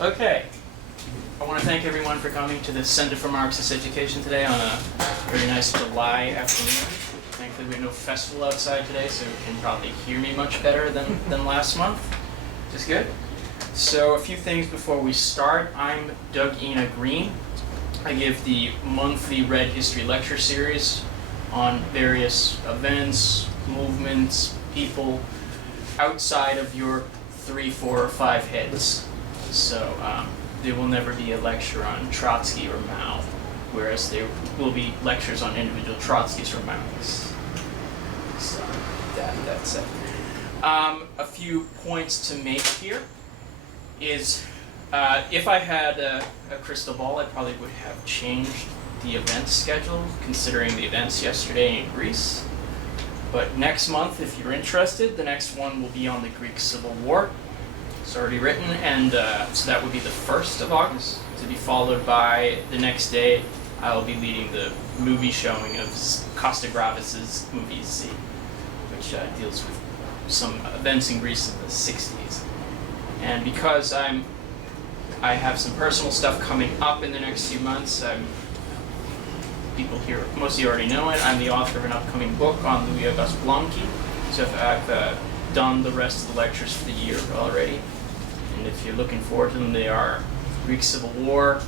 Okay. I want to thank everyone for coming to the Center for Marxist Education today on a very nice July afternoon. Thankfully we have no festival outside today, so you can probably hear me much better than last month, which is good. So a few things before we start. I'm Doug Enaa Greene. I give the monthly Red History lecture series on various events, movements, people outside of your 3, 4, or 5 heads. So there will never be a lecture on Trotsky or Mao, whereas there will be lectures on individual Trotskys or Maoists. So that's it. A few points to make here is if I had a crystal ball, I probably would have changed the event schedule, considering the events yesterday in Greece. But next month, if you're interested, the next one will be on the Greek Civil War. It's already written, and so that would be the 1st of August, to be followed by the next day. I will be leading the movie showing of Costa-Gavras' movie Z, which deals with some events in Greece in the 60s. And because I have some personal stuff coming up in the next few months, people here, most of you already know it, I'm the author of an upcoming book on Louis Auguste Blanqui. So I've done the rest of the lectures for the year already. And if you're looking forward to them, they are Greek Civil War,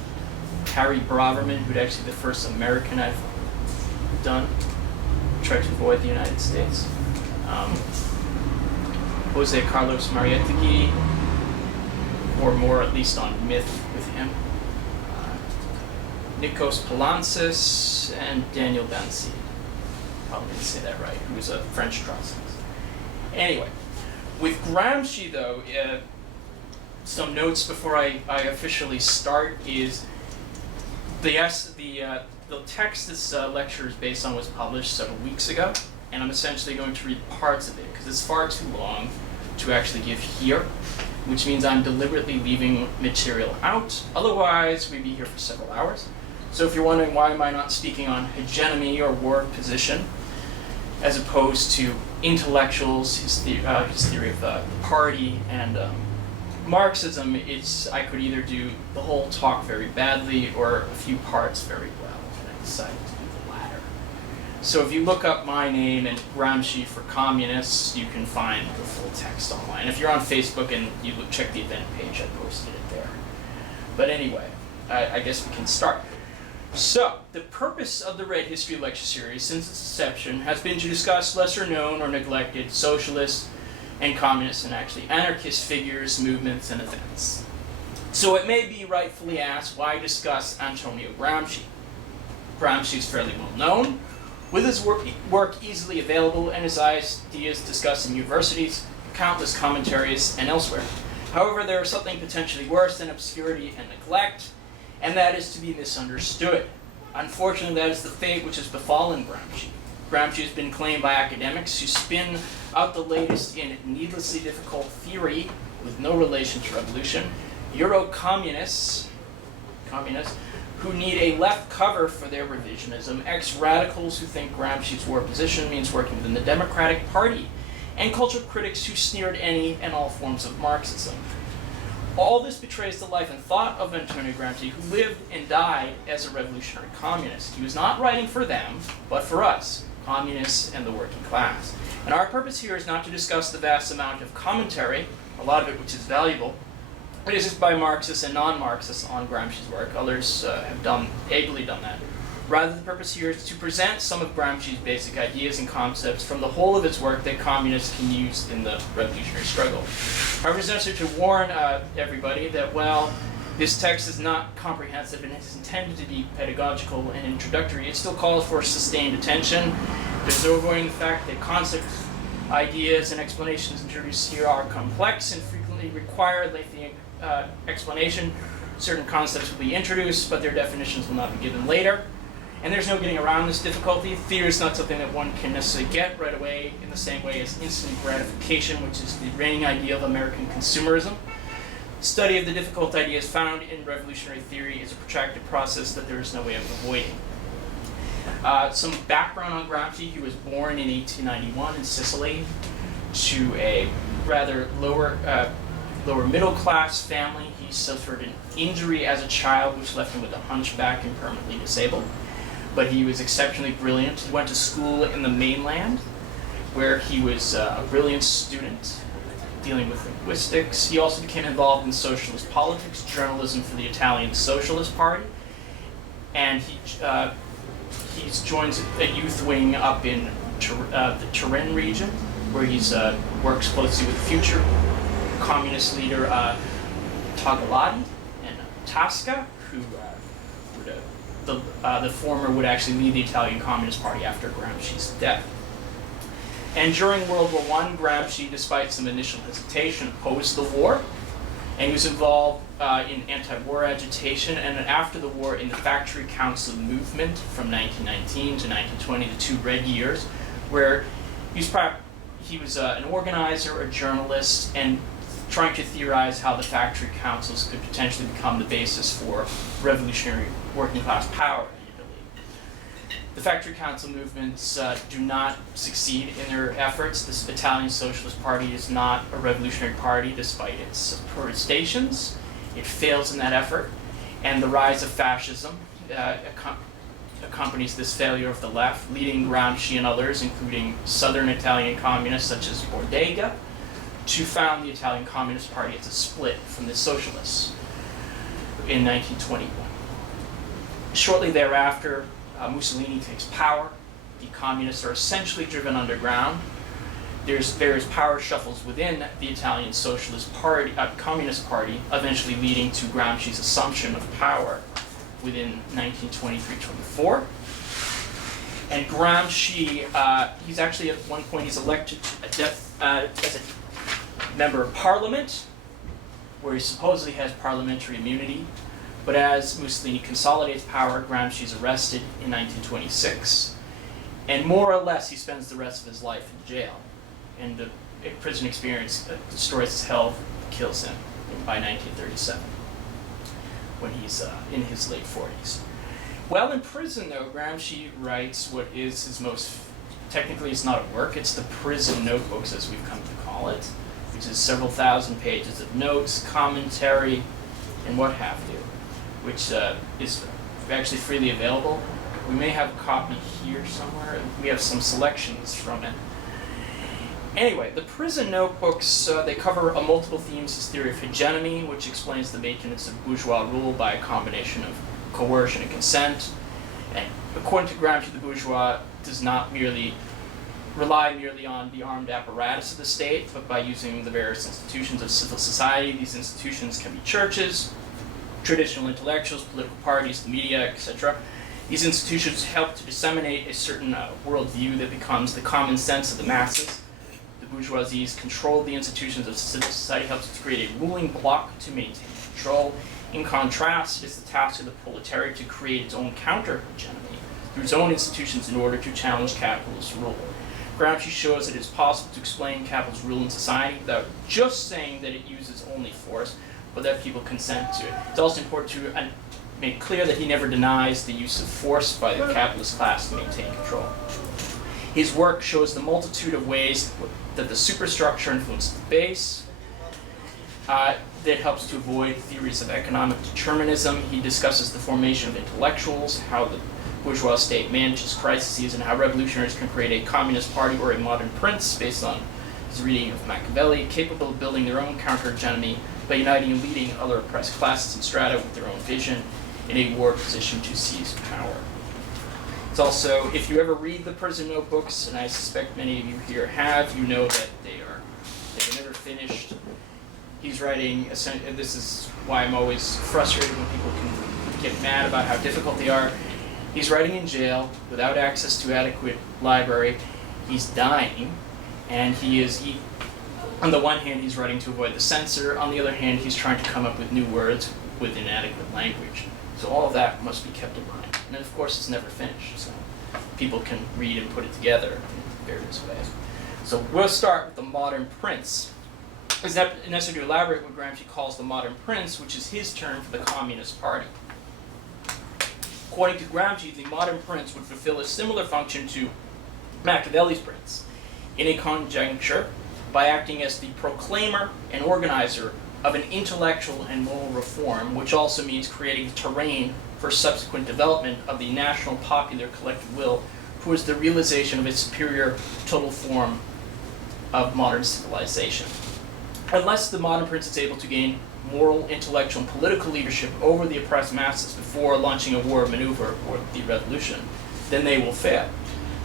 Harry Braverman, who's actually the first American I've done, tried to avoid the United States. Jose Carlos Mariátegui, or more at least on myth with him. Nikos Poulantzas and Daniel Gramsci. Probably didn't say that right, who was a French Trotskyist. Anyway, with Gramsci though, some notes before I officially start is the text this lecture is based on was published several weeks ago, and I'm essentially going to read parts of it because it's far too long to actually give here, which means I'm deliberately leaving material out. Otherwise, we'd be here for several hours. So if you're wondering why am I not speaking on hegemony or war position, as opposed to intellectuals, his theory of the party, and Marxism, I could either do the whole talk very badly or a few parts very well, and I decided to do the latter. So if you look up my name and Gramsci for communists, you can find the full text online. If you're on Facebook and you check the event page, I posted it there. But anyway, I guess we can start. So, the purpose of the Red History Lecture Series since its inception has been to discuss lesser known or neglected socialist and communist and actually anarchist figures, movements, and events. So it may be rightfully asked, why discuss Antonio Gramsci? Gramsci is fairly well known, with his work easily available and his ideas discussed in universities, countless commentaries, and elsewhere. However, there is something potentially worse than obscurity and neglect, and that is to be misunderstood. Unfortunately, that is the fate which has befallen Gramsci. Gramsci has been claimed by academics who spin out the latest in needlessly difficult theory with no relation to revolution, Euro-communists, who need a left cover for their revisionism, ex-radicals who think Gramsci's war position means working within the Democratic Party, and cultural critics who sneer at any and all forms of Marxism. All this betrays the life and thought of Antonio Gramsci, who lived and died as a revolutionary communist. He was not writing for them, but for us, communists and the working class. And our purpose here is not to discuss the vast amount of commentary, a lot of it which is valuable, it is just by Marxists and non-Marxists on Gramsci's work. Others have ably done that. Rather, the purpose here is to present some of Gramsci's basic ideas and concepts from the whole of his work that communists can use in the revolutionary struggle. However, it's necessary to warn everybody that while this text is not comprehensive and is intended to be pedagogical and introductory, it still calls for sustained attention. There's no avoiding the fact that concepts, ideas, and explanations introduced here are complex and frequently require lengthy explanation. Certain concepts will be introduced, but their definitions will not be given later. And there's no getting around this difficulty. Theory is not something that one can necessarily get right away in the same way as instant gratification, which is the reigning idea of American consumerism. Study of the difficult ideas found in revolutionary theory is a protracted process that there is no way of avoiding. Some background on Gramsci. He was born in 1891 in Sicily to a rather lower, lower middle class family. He suffered an injury as a child which left him with a hunchback and permanently disabled. But he was exceptionally brilliant. He went to school in the mainland where he was a brilliant student dealing with linguistics. He also became involved in socialist politics, journalism for the Italian Socialist Party, and he joins a youth wing up in the Turin region, where he works closely with future communist leader Togliatti and Tasca, who the former would actually lead the Italian Communist Party after Gramsci's death. And during World War I, Gramsci, despite some initial hesitation, opposed the war, and he was involved in anti-war agitation, and after the war in the Factory Council movement from 1919 to 1920, the 2 red years, where he was an organizer, a journalist, and trying to theorize how the factory councils could potentially become the basis for revolutionary working class power in Italy. The factory council movements do not succeed in their efforts. The Italian Socialist Party is not a revolutionary party despite its protestations. It fails in that effort, and the rise of fascism accompanies this failure of the left, leading Gramsci and others, including southern Italian communists such as Bordega, to found the Italian Communist Party as a split from the socialists in 1921. Shortly thereafter, Mussolini takes power. The communists are essentially driven underground. There's various power shuffles within the Italian Socialist Party, Communist Party, eventually leading to Gramsci's assumption of power within 1923-24. And Gramsci, he's actually at one point he's elected as a member of parliament, where he supposedly has parliamentary immunity. But as Mussolini consolidates power, Gramsci is arrested in 1926. And more or less, he spends the rest of his life in jail. And the prison experience destroys his health, kills him by 1937, when he's in his late 40s. While in prison, though, Gramsci writes what is his most, technically it's not a work, it's the prison notebooks, as we've come to call it, which is several thousand pages of notes, commentary, and what have you, which is actually freely available. We may have a copy here somewhere. We have some selections from it. Anyway, the prison notebooks, they cover multiple themes. His theory of hegemony, which explains the maintenance of bourgeois rule by a combination of coercion and consent. And according to Gramsci, the bourgeois does not rely merely on the armed apparatus of the state, but by using the various institutions of civil society. These institutions can be churches, traditional intellectuals, political parties, the media, etc. These institutions help to disseminate a certain worldview that becomes the common sense of the masses. The bourgeoisie's control of the institutions of civil society helps to create a ruling bloc to maintain control. In contrast, it is the task of the proletariat to create its own counter-hegemony through its own institutions in order to challenge capitalist rule. Gramsci shows that it is possible to explain capitalist rule in society without just saying that it uses only force, but that people consent to it. It's also important to make clear that he never denies the use of force by the capitalist class to maintain control. His work shows the multitude of ways that the superstructure influences the base, that helps to avoid theories of economic determinism. He discusses the formation of intellectuals, how the bourgeois state manages crises, and how revolutionaries can create a communist party or a modern prince based on his reading of Machiavelli, capable of building their own counter-hegemony by uniting and leading other oppressed classes and strata with their own vision in a war position to seize power. It's also, if you ever read the prison notebooks, and I suspect many of you here have, you know that they're never finished. He's writing, this is why I'm always frustrated when people can get mad about how difficult they are. He's writing in jail without access to adequate library. He's dying, and on the one hand, he's writing to avoid the censor. On the other hand, he's trying to come up with new words with inadequate language. So all of that must be kept in mind. And of course, it's never finished, so people can read and put it together in various ways. So we'll start with the modern prince. It's necessary to elaborate what Gramsci calls the modern prince, which is his term for the Communist Party. According to Gramsci, the modern prince would fulfill a similar function to Machiavelli's prince in a conjuncture by acting as the proclaimer and organizer of an intellectual and moral reform, which also means creating terrain for subsequent development of the national, popular, collective will towards the realization of its superior total form of modern civilization. Unless the modern prince is able to gain moral, intellectual, and political leadership over the oppressed masses before launching a war maneuver or the revolution, then they will fail.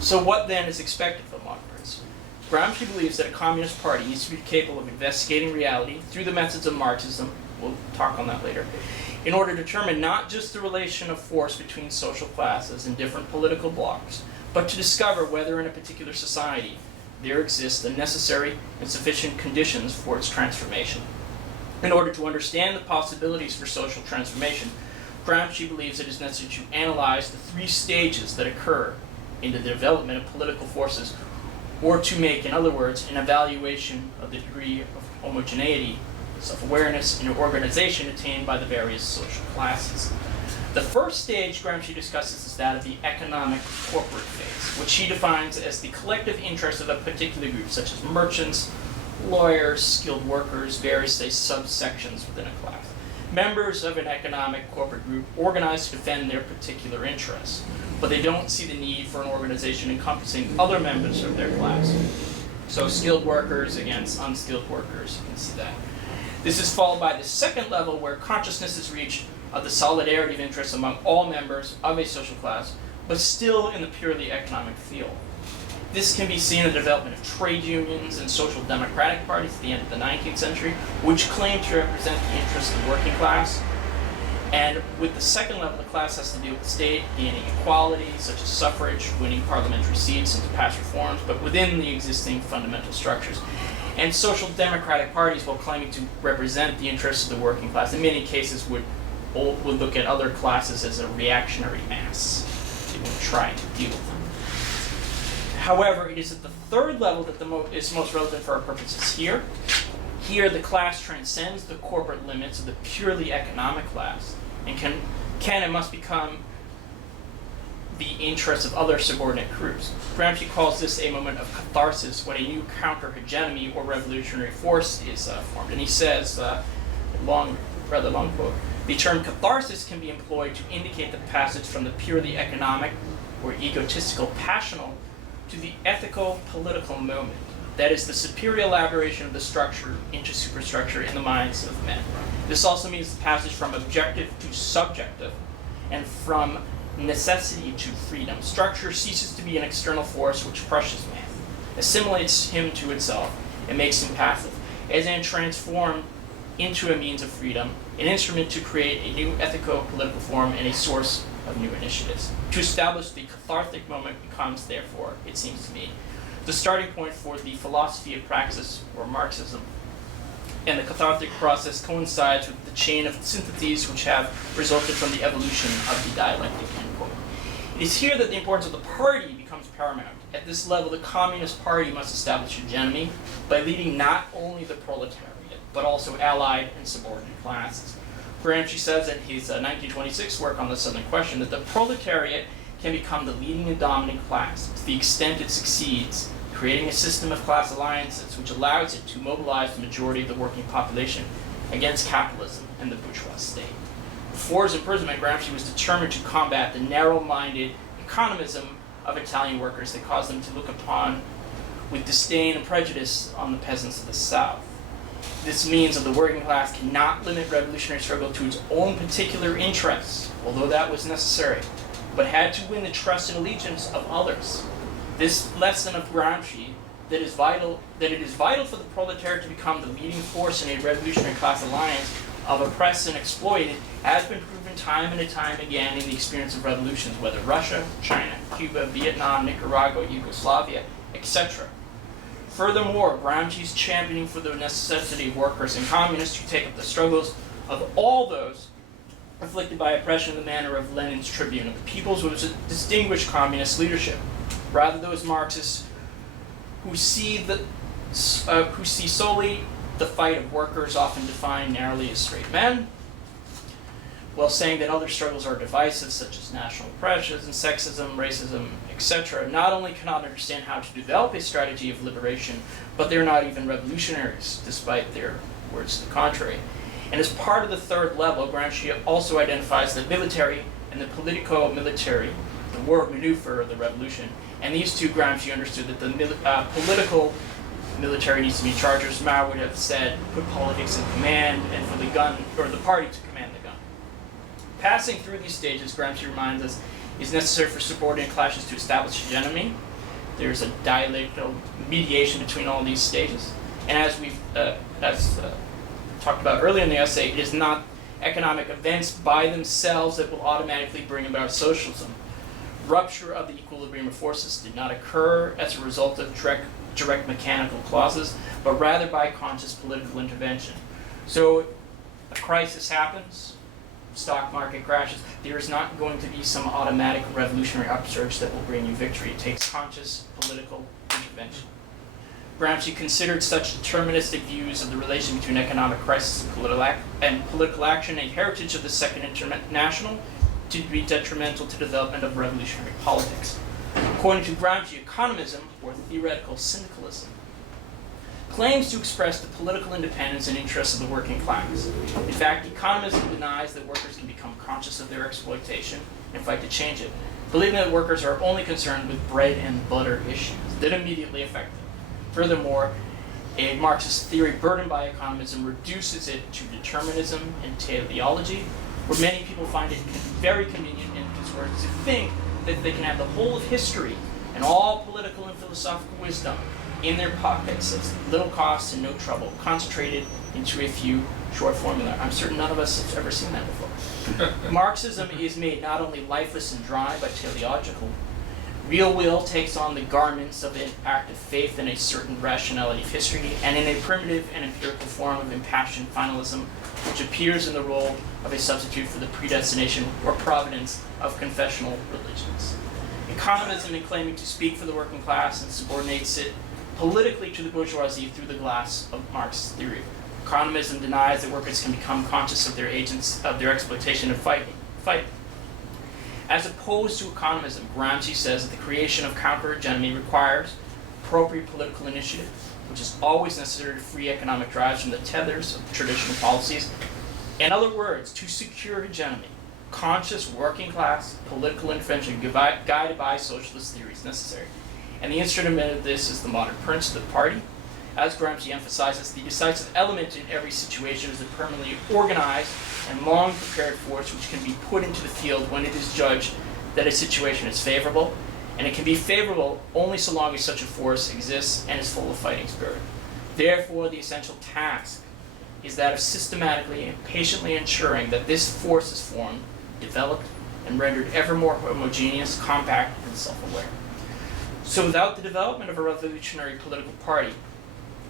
So what then is expected from modern prince? Gramsci believes that a communist party needs to be capable of investigating reality through the methods of Marxism, we'll talk on that later, in order to determine not just the relation of force between social classes and different political blocs, but to discover whether in a particular society there exist the necessary and sufficient conditions for its transformation. In order to understand the possibilities for social transformation, Gramsci believes it is necessary to analyze the three stages that occur in the development of political forces, or to make, in other words, an evaluation of the degree of homogeneity, self-awareness, and organization attained by the various social classes. The first stage Gramsci discusses is that of the economic corporate phase, which he defines as the collective interest of a particular group, such as merchants, lawyers, skilled workers, various, say, subsections within a class. Members of an economic corporate group organize to defend their particular interests, but they don't see the need for an organization encompassing other members of their class. So skilled workers against unskilled workers, you can see that. This is followed by the second level, where consciousness is reached of the solidarity of interests among all members of a social class, but still in the purely economic field. This can be seen in the development of trade unions and social democratic parties at the end of the 19th century, which claim to represent the interests of the working class. And with the second level, the class has to do with the state gaining equality, such as suffrage, winning parliamentary seats, and to pass reforms, but within the existing fundamental structures. And social democratic parties, while claiming to represent the interests of the working class, in many cases would look at other classes as a reactionary mass. They would try to deal with them. However, it is at the third level that is most relevant for our purposes here. Here, the class transcends the corporate limits of the purely economic class and can and must become the interests of other subordinate groups. Gramsci calls this a moment of catharsis when a new counter-hegemony or revolutionary force is formed. And he says, rather long quote, the term catharsis can be employed to indicate the passage from the purely economic or egotistical passional to the ethical political moment. That is the superior elaboration of the structure into superstructure in the minds of men. This also means the passage from objective to subjective and from necessity to freedom. Structure ceases to be an external force which crushes man, assimilates him to itself, and makes him passive, as in transformed into a means of freedom, an instrument to create a new ethico-political form and a source of new initiatives. To establish the cathartic moment becomes, therefore, it seems to me, the starting point for the philosophy of praxis, or Marxism. And the cathartic process coincides with the chain of syntheses which have resulted from the evolution of the dialectic, end quote. It is here that the importance of the party becomes paramount. At this level, the Communist Party must establish hegemony by leading not only the proletariat, but also allied and subordinate classes. Gramsci says in his 1926 work on the Southern Question that the proletariat can become the leading and dominant class to the extent it succeeds, creating a system of class alliances which allows it to mobilize the majority of the working population against capitalism and the bourgeois state. Before his imprisonment, Gramsci was determined to combat the narrow-minded economism of Italian workers that caused them to look upon with disdain and prejudice on the peasants of the South. This means that the working class cannot limit revolutionary struggle to its own particular interests, although that was necessary, but had to win the trust and allegiance of others. This lesson of Gramsci, that it is vital for the proletariat to become the leading force in a revolutionary class alliance of oppressed and exploited, has been proven time and time again in the experience of revolutions, whether Russia, China, Cuba, Vietnam, Nicaragua, Yugoslavia, etc. Furthermore, Gramsci's championing for the necessity of workers and communists to take up the struggles of all those afflicted by oppression in the manner of Lenin's Tribune of the Peoples was a distinguished communist leadership. Rather, those Marxists who see solely the fight of workers, often defined narrowly as straight men, while saying that other struggles are divisive, such as national pressures and sexism, racism, etc., not only cannot understand how to develop a strategy of liberation, but they're not even revolutionaries, despite their words to the contrary. And as part of the third level, Gramsci also identifies the military and the politico-military, the war of maneuver of the revolution. And these two, Gramsci understood that the political military needs to be in charge, as Mao would have said, put politics in command, and for the gun, or the party to command the gun. Passing through these stages, Gramsci reminds us, is necessary for subordinate clashes to establish hegemony. There's a dialectical mediation between all these stages. And as we've talked about earlier in the essay, it is not economic events by themselves that will automatically bring about socialism. Rupture of the equilibrium of forces did not occur as a result of direct mechanical clauses, but rather by conscious political intervention. So a crisis happens, stock market crashes, there is not going to be some automatic revolutionary upsurge that will bring you victory. It takes conscious political intervention. Gramsci considered such deterministic views of the relation between economic crisis and political action, a heritage of the Second International, to be detrimental to the development of revolutionary politics. According to Gramsci, economism, or theoretical syndicalism, claims to express the political independence and interests of the working class. In fact, economism denies that workers can become conscious of their exploitation and fight to change it, believing that workers are only concerned with bread and butter issues that immediately affect them. Furthermore, a Marxist theory burdened by economism reduces it to determinism and teleology, where many people find it very convenient and distorted to think that they can have the whole of history and all political and philosophical wisdom in their pockets at little cost and no trouble, concentrated into a few short formulae. I'm certain none of us have ever seen that before. Marxism is made not only lifeless and dry, but teleological. Real will takes on the garments of an active faith in a certain rationality of history, and in a primitive and empirical form of impassioned finalism, which appears in the role of a substitute for the predestination or providence of confessional religions. Economism, in claiming to speak for the working class, and subordinates it politically to the bourgeoisie through the glass of Marx's theory. Economism denies that workers can become conscious of their agents, of their exploitation and fight. As opposed to economism, Gramsci says that the creation of counter-hegemony requires appropriate political initiative, which is always necessary to free economic drives from the tethers of traditional policies. In other words, to secure hegemony, conscious working class political intervention guided by socialist theory is necessary. And the instrument of this is the modern principle of the party. As Gramsci emphasizes, the decisive element in every situation is the permanently organized and long-prepared force which can be put into the field when it is judged that a situation is favorable, and it can be favorable only so long as such a force exists and is full of fighting spirit. Therefore, the essential task is that of systematically and patiently ensuring that this force is formed, developed, and rendered ever more homogeneous, compact, and self-aware. So without the development of a revolutionary political party,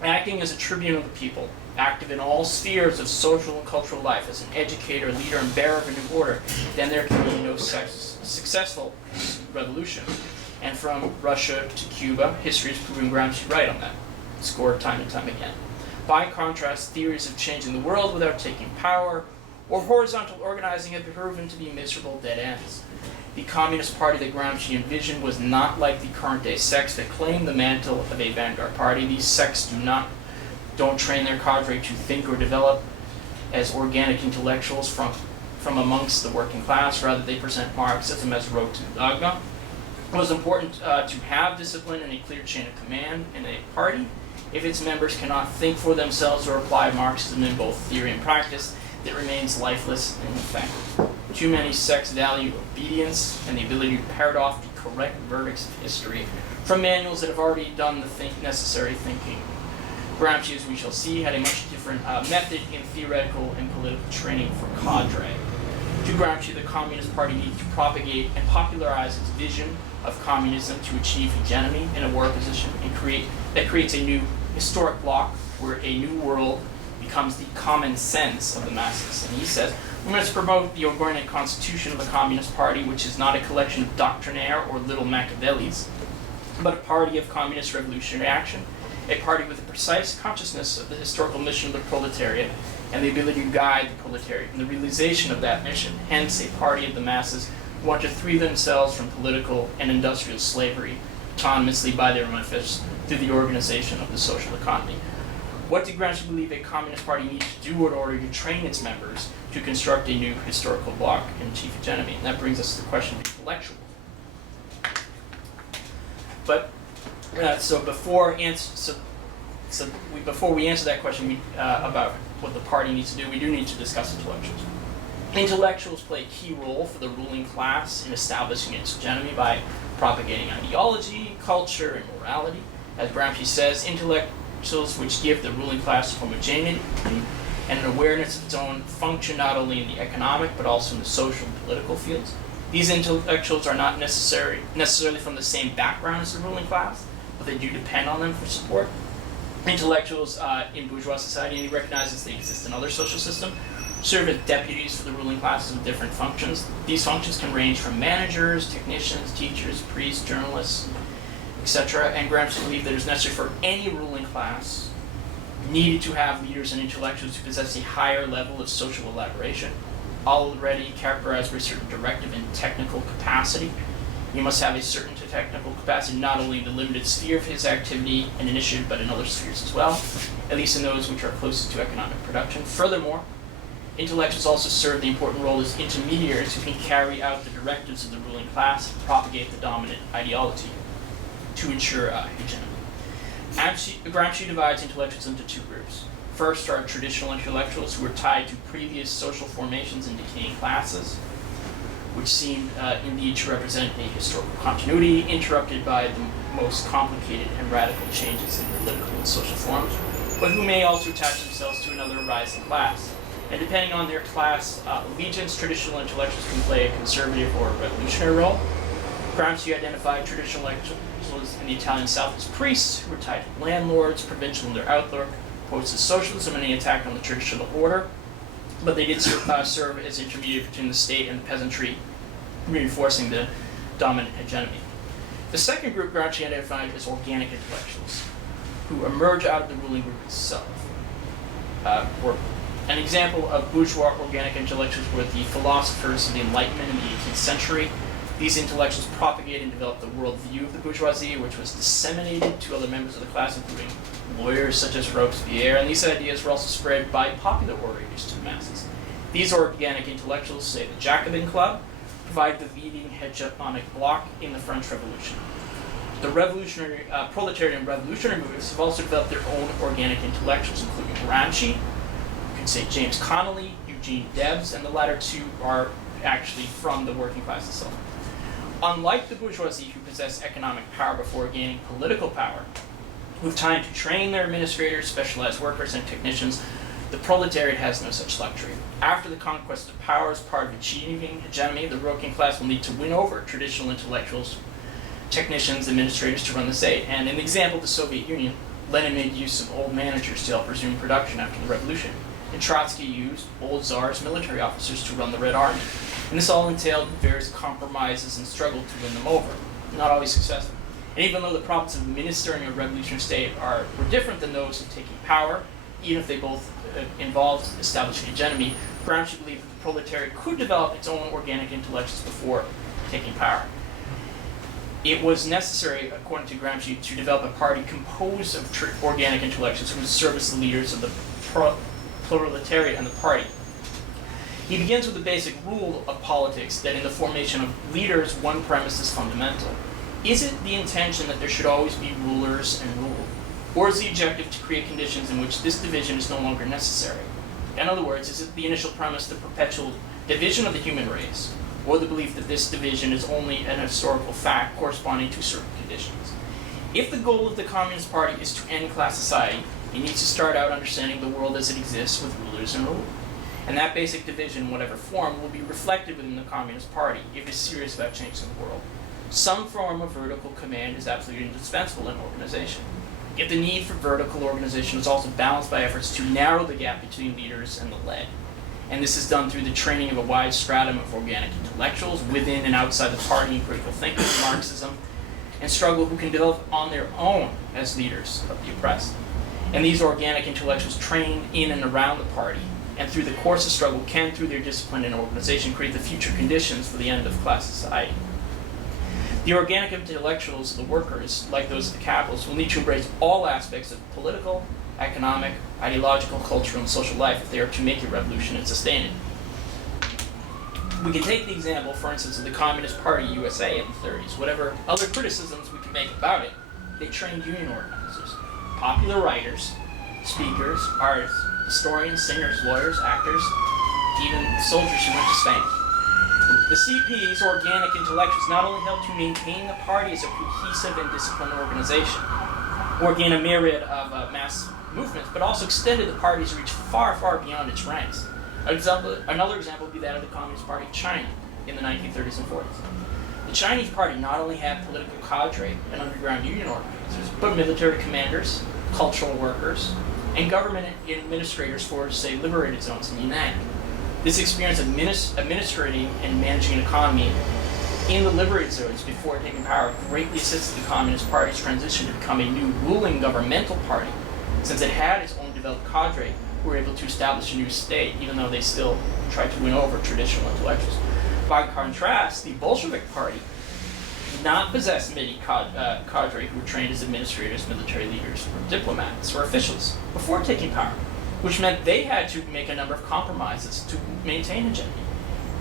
acting as a tribune of the people, active in all spheres of social and cultural life, as an educator, leader, and bearer of a new order, then there can be no successful revolution. And from Russia to Cuba, history has proven Gramsci right on that, scored time and time again. By contrast, theories of changing the world without taking power, or horizontal organizing have proven to be miserable dead ends. The Communist Party that Gramsci envisioned was not like the current-day sects that claim the mantle of a vanguard party. These sects don't train their cadre to think or develop as organic intellectuals from amongst the working class. Rather, they present Marxism as rote to dogma. It was important to have discipline and a clear chain of command in a party. If its members cannot think for themselves or apply Marxism in both theory and practice, it remains lifeless and ineffective. Too many sects value obedience and the ability to parrot off the correct verdicts of history from manuals that have already done the necessary thinking. Gramsci, as we shall see, had a much different method in theoretical and political training for cadre. To Gramsci, the Communist Party needs to propagate and popularize its vision of communism to achieve hegemony in a war position and creates a new historic bloc where a new world becomes the common sense of the masses. And he says, we must promote the organic constitution of the Communist Party, which is not a collection of doctrinaire or little Machiavellis, but a party of communist revolutionary action, a party with a precise consciousness of the historical mission of the proletariat and the ability to guide the proletariat in the realization of that mission. Hence, a party of the masses who want to free themselves from political and industrial slavery autonomously by their manifests through the organization of the social economy. What did Gramsci believe a communist party needs to do in order to train its members to construct a new historical bloc and chief hegemony? And that brings us to the question of intellectuals. But before we answer that question about what the party needs to do, we do need to discuss intellectuals. Intellectuals play a key role for the ruling class in establishing its hegemony by propagating ideology, culture, and morality. As Gramsci says, intellectuals which give the ruling class homogeneity and an awareness of its own function not only in the economic but also in the social and political fields. These intellectuals are not necessarily from the same background as the ruling class, but they do depend on them for support. Intellectuals in bourgeois society, and he recognizes they exist in other social systems, serve as deputies for the ruling classes with different functions. These functions can range from managers, technicians, teachers, priests, journalists, etc. And Gramsci believed that it was necessary for any ruling class needed to have leaders and intellectuals who possess a higher level of social elaboration, already characterized by a certain directive and technical capacity. You must have a certain technical capacity not only in the limited sphere of his activity and initiative, but in other spheres as well, at least in those which are closest to economic production. Furthermore, intellectuals also serve the important role as intermediaries who can carry out the directives of the ruling class and propagate the dominant ideology to ensure hegemony. Gramsci divides intellectuals into two groups. First are traditional intellectuals who are tied to previous social formations and decaying classes, which seem indeed to represent a historical continuity interrupted by the most complicated and radical changes in political and social forms, but who may also attach themselves to another rising class. And depending on their class allegiance, traditional intellectuals can play a conservative or a revolutionary role. Gramsci identified traditional intellectuals in the Italian South as priests who were tied to landlords, provincial in their outlook, opposed to socialism, and any attack on the traditional order. But they did serve as intermediate between the state and the peasantry, reinforcing the dominant hegemony. The second group Gramsci identified as organic intellectuals, who emerge out of the ruling group itself. An example of bourgeois organic intellectuals were the philosophers of the Enlightenment in the 18th century. These intellectuals propagated and developed the worldview of the bourgeoisie, which was disseminated to other members of the class, including lawyers such as Robespierre, and these ideas were also spread by popular orators to the masses. These organic intellectuals, say the Jacobin Club, provided the leading hegemonic bloc in the French Revolution. The revolutionary, proletarian revolutionary movements have also developed their own organic intellectuals, including Gramsci, you can say James Connolly, Eugene Debs, and the latter two are actually from the working class itself. Unlike the bourgeoisie, who possess economic power before gaining political power, who have time to train their administrators, specialized workers, and technicians, the proletariat has no such luxury. After the conquest of power as part of achieving hegemony, the working class will need to win over traditional intellectuals, technicians, administrators to run the state. And in the example of the Soviet Union, Lenin made use of old managers to help resume production after the revolution. And Trotsky used old czars, military officers to run the Red Army. And this all entailed various compromises and struggle to win them over, not always successful. And even though the problems of administering a revolutionary state were different than those of taking power, even if they both involved establishing hegemony, Gramsci believed that the proletariat could develop its own organic intellectuals before taking power. It was necessary, according to Gramsci, to develop a party composed of organic intellectuals who would serve as the leaders of the proletariat and the party. He begins with the basic rule of politics that in the formation of leaders, one premise is fundamental. Is it the intention that there should always be rulers and ruled? Or is the objective to create conditions in which this division is no longer necessary? In other words, is it the initial premise the perpetual division of the human race, or the belief that this division is only an historical fact corresponding to certain conditions? If the goal of the Communist Party is to end class society, it needs to start out understanding the world as it exists with rulers and ruled. And that basic division, in whatever form, will be reflected within the Communist Party if it is serious about changing the world. Some form of vertical command is absolutely indispensable in organization. Yet the need for vertical organization is also balanced by efforts to narrow the gap between leaders and the led. And this is done through the training of a wide stratum of organic intellectuals within and outside the party in critical thinking, Marxism, and struggle who can develop on their own as leaders of the oppressed. And these organic intellectuals trained in and around the party, and through the course of struggle can, through their discipline and organization, create the future conditions for the end of class society. The organic intellectuals, the workers, like those of the capitalists, will need to embrace all aspects of political, economic, ideological, cultural, and social life if they are to make a revolution and sustain it. We can take the example, for instance, of the Communist Party USA in the 30s. Whatever other criticisms we can make about it, they trained union organizers, popular writers, speakers, artists, historians, singers, lawyers, actors, even soldiers who went to Spain. The CP's organic intellectuals not only helped to maintain the party as a cohesive and disciplined organization, or gain a myriad of mass movements, but also extended the party's reach far, far beyond its ranks. Another example would be that of the Communist Party of China in the 1930s and 40s. The Chinese party not only had political cadre and underground union organizers, but military commanders, cultural workers, and government administrators for, say, liberated zones in Yunnan. This experience of administrating and managing an economy in the liberated zones before taking power greatly assisted the Communist Party's transition to become a new ruling governmental party, since it had its own developed cadre who were able to establish a new state, even though they still tried to win over traditional intellectuals. By contrast, the Bolshevik Party did not possess many cadre who were trained as administrators, military leaders, or diplomats, or officials before taking power, which meant they had to make a number of compromises to maintain hegemony.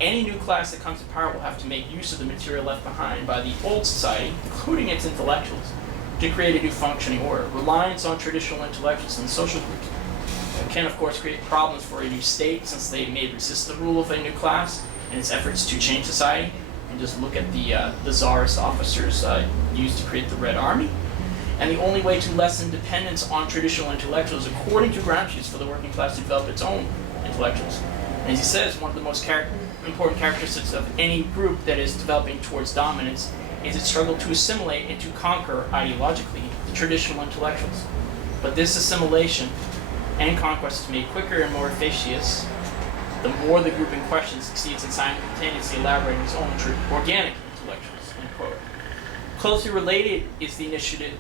Any new class that comes to power will have to make use of the material left behind by the old society, including its intellectuals, to create a new functioning order. Reliance on traditional intellectuals and social groups can, of course, create problems for a new state, since they may resist the rule of a new class in its efforts to change society. And just look at the czarist officers used to create the Red Army. And the only way to lessen dependence on traditional intellectuals, according to Gramsci, is for the working class to develop its own intellectuals. And as he says, one of the most important characteristics of any group that is developing towards dominance is its struggle to assimilate and to conquer ideologically the traditional intellectuals. But this assimilation and conquest is made quicker and more efficacious the more the group in question succeeds in simultaneously elaborating its own organic intellectuals. End quote. Closely related is the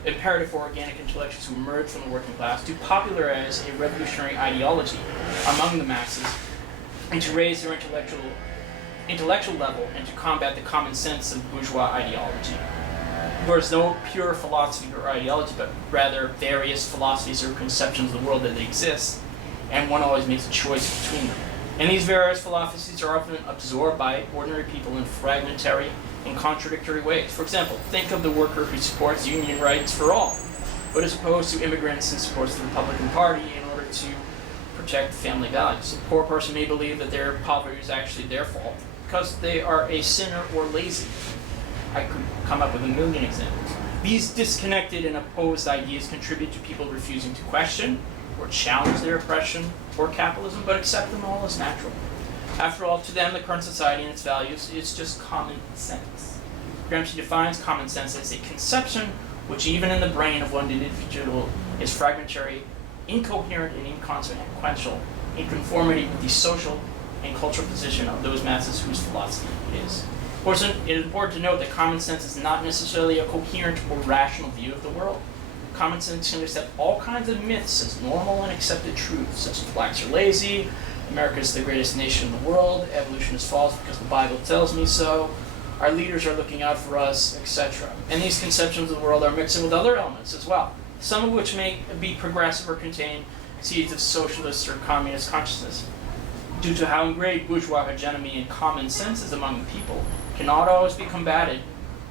imperative for organic intellectuals who emerge from the working class to popularize a revolutionary ideology among the masses and to raise their intellectual level and to combat the common sense of bourgeois ideology. Whereas no pure philosophy or ideology, but rather various philosophies or conceptions of the world that exist, and one always makes a choice between them. And these various philosophies are often absorbed by ordinary people in fragmentary and contradictory ways. For example, think of the worker who supports union rights for all, but as opposed to immigrants and supports the Republican Party in order to protect family values. A poor person may believe that their poverty is actually their fault because they are a sinner or lazy. I could come up with a million examples. These disconnected and opposed ideas contribute to people refusing to question or challenge their oppression or capitalism, but accept them all as natural. After all, to them, the current society and its values is just common sense. Gramsci defines common sense as a conception which, even in the brain of one individual, is fragmentary, incoherent, and inconsequential in conformity with the social and cultural position of those masses whose philosophy it is. Of course, it is important to note that common sense is not necessarily a coherent or rational view of the world. Common sense can accept all kinds of myths as normal and accepted truths, such as blacks are lazy, America is the greatest nation in the world, evolution is false because the Bible tells me so, our leaders are looking out for us, etc. And these conceptions of the world are mixing with other elements as well, some of which may be progressive or contain seeds of socialist or communist consciousness. Due to how ingrained bourgeois hegemony and common sense is among the people, cannot always be combated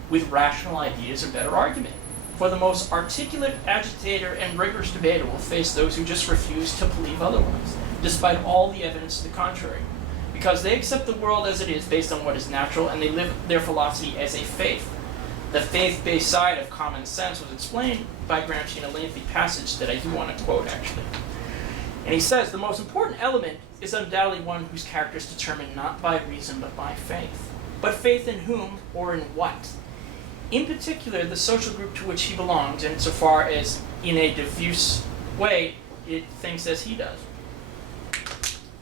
with rational ideas or better argument. For the most articulate agitator and rigorous debater will face those who just refuse to believe otherwise, despite all the evidence to the contrary, because they accept the world as it is based on what is natural, and they live their philosophy as a faith. The faith-based side of common sense was explained by Gramsci in a lengthy passage that I do want to quote, actually. And he says, the most important element is undoubtedly one whose character is determined not by reason but by faith. But faith in whom or in what? In particular, the social group to which he belongs, and insofar as in a diffuse way it thinks as he does.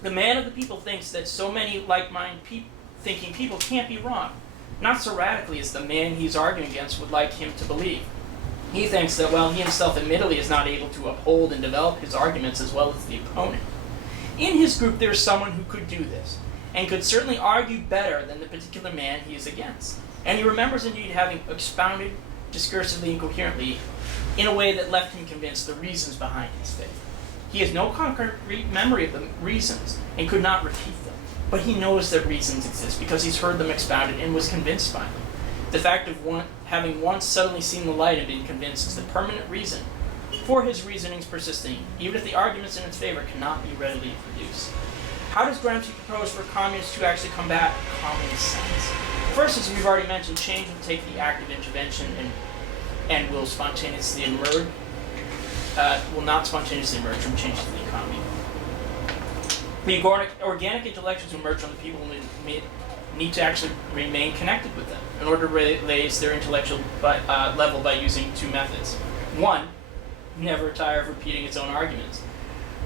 The man of the people thinks that so many like-minded thinking people can't be wrong, not so radically as the man he's arguing against would like him to believe. He thinks that while he himself admittedly is not able to uphold and develop his arguments as well as the opponent, in his group there is someone who could do this, and could certainly argue better than the particular man he is against. And he remembers indeed having expounded discursively and coherently in a way that left him convinced the reasons behind his faith. He has no concrete memory of the reasons and could not repeat them. But he knows that reasons exist because he's heard them expounded and was convinced by them. The fact of having once suddenly seen the light and been convinced is the permanent reason for his reasonings persisting, even if the arguments in its favor cannot be readily produced. How does Gramsci propose for communists to actually combat common sense? First, as we've already mentioned, change will take the act of intervention and will spontaneously emerge, will not spontaneously emerge from changes in the economy. The organic intellectuals who emerge from the people need to actually remain connected with them in order to raise their intellectual level by using two methods. One, never tire of repeating its own arguments,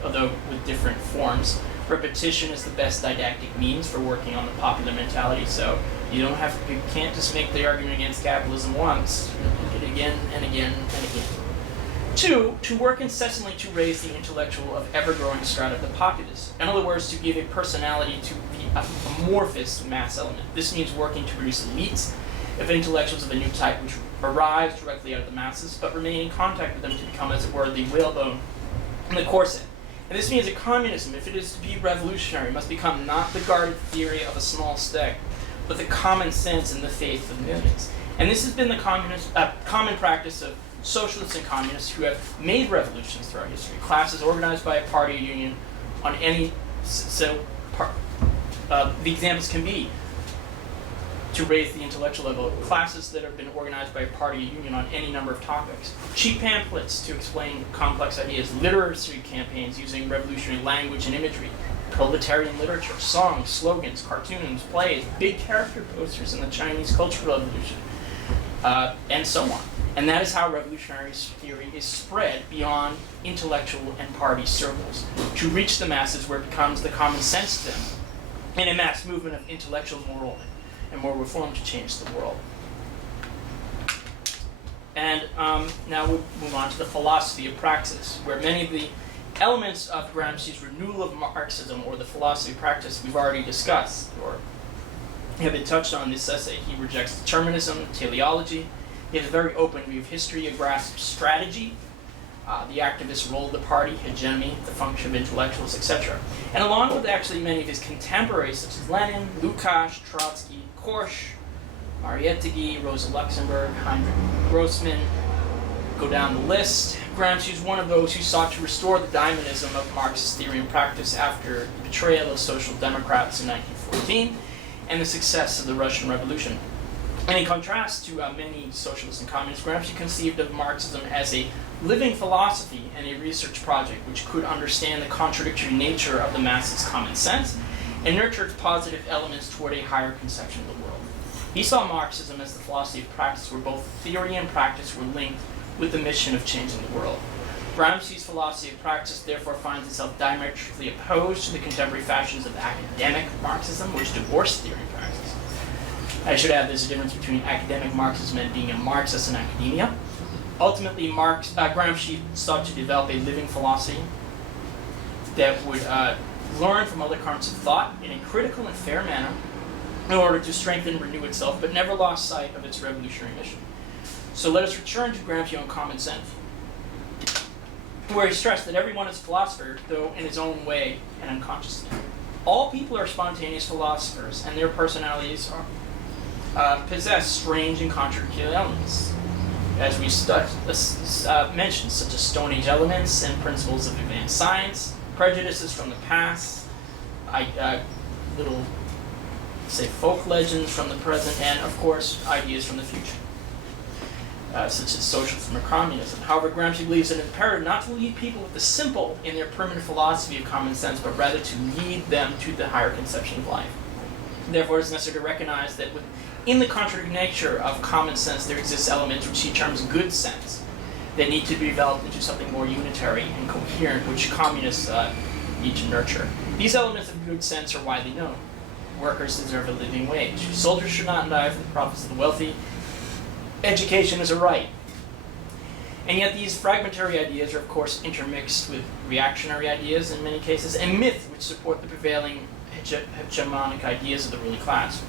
although with different forms. Repetition is the best didactic means for working on the popular mentality, so you can't just make the argument against capitalism once. Repeat it again and again and again. Two, to work incessantly to raise the intellectual of ever-growing strata of the populace. In other words, to give a personality to the amorphous mass element. This means working to produce elites of intellectuals of a new type which arise directly out of the masses, but remain in contact with them to become, as it were, the whalebone and the corset. And this means that communism, if it is to be revolutionary, must become not the guarded theory of a small sect, but the common sense and the faith of millions. And this has been the common practice of socialists and communists who have made revolutions throughout history. Classes organized by a party or union on any... the examples can be, to raise the intellectual level, classes that have been organized by a party or union on any number of topics. Cheap pamphlets to explain complex ideas, literacy campaigns using revolutionary language and imagery, proletarian literature, songs, slogans, cartoons, plays, big character posters in the Chinese Cultural Revolution, and so on. And that is how revolutionary theory is spread beyond intellectual and party circles, to reach the masses where it becomes the common sense to them, in a mass movement of intellectual, moral, and more reform to change the world. And now we'll move on to the philosophy of praxis, where many of the elements of Gramsci's renewal of Marxism, or the philosophy of practice, we've already discussed, or have been touched on in this essay. He rejects determinism, teleology. He has a very open view of history, a grasp of strategy, the activist role of the party, hegemony, the function of intellectuals, etc. And along with actually many of his contemporaries, such as Lenin, Lukács, Trotsky, Korsch, Mariátegui, Rosa Luxemburg, Heinrich Grossman, go down the list. Gramsci is one of those who sought to restore the dynamism of Marxist theory and practice after the betrayal of social democrats in 1914 and the success of the Russian Revolution. And in contrast to many socialists and communists, Gramsci conceived of Marxism as a living philosophy and a research project which could understand the contradictory nature of the masses' common sense and nurture its positive elements toward a higher conception of the world. He saw Marxism as the philosophy of practice where both theory and practice were linked with the mission of changing the world. Gramsci's philosophy of practice therefore finds itself diametrically opposed to the contemporary fashions of academic Marxism, which divorce theory and practice. I should add there's a difference between academic Marxism and being a Marxist in academia. Ultimately, Gramsci sought to develop a living philosophy that would learn from other currents of thought in a critical and fair manner in order to strengthen and renew itself, but never lost sight of its revolutionary mission. So let us return to Gramsci on common sense, where he stressed that everyone is a philosopher, though in his own way and unconsciously. All people are spontaneous philosophers, and their personalities possess strange and contradictory elements, as we mentioned, such as Stone Age elements and principles of advanced science, prejudices from the past, little, say, folk legends from the present, and, of course, ideas from the future, such as socialism or communism. However, Gramsci believes it imperative not to lead people with the simple in their primitive philosophy of common sense, but rather to lead them to the higher conception of life. Therefore, it is necessary to recognize that in the contradictory nature of common sense, there exists elements which he terms good sense that need to be developed into something more unitary and coherent, which communists need to nurture. These elements of good sense are widely known. Workers deserve a living wage. Soldiers should not die for the profits of the wealthy. Education is a right. And yet these fragmentary ideas are, of course, intermixed with reactionary ideas in many cases, and myths which support the prevailing hegemonic ideas of the ruling class.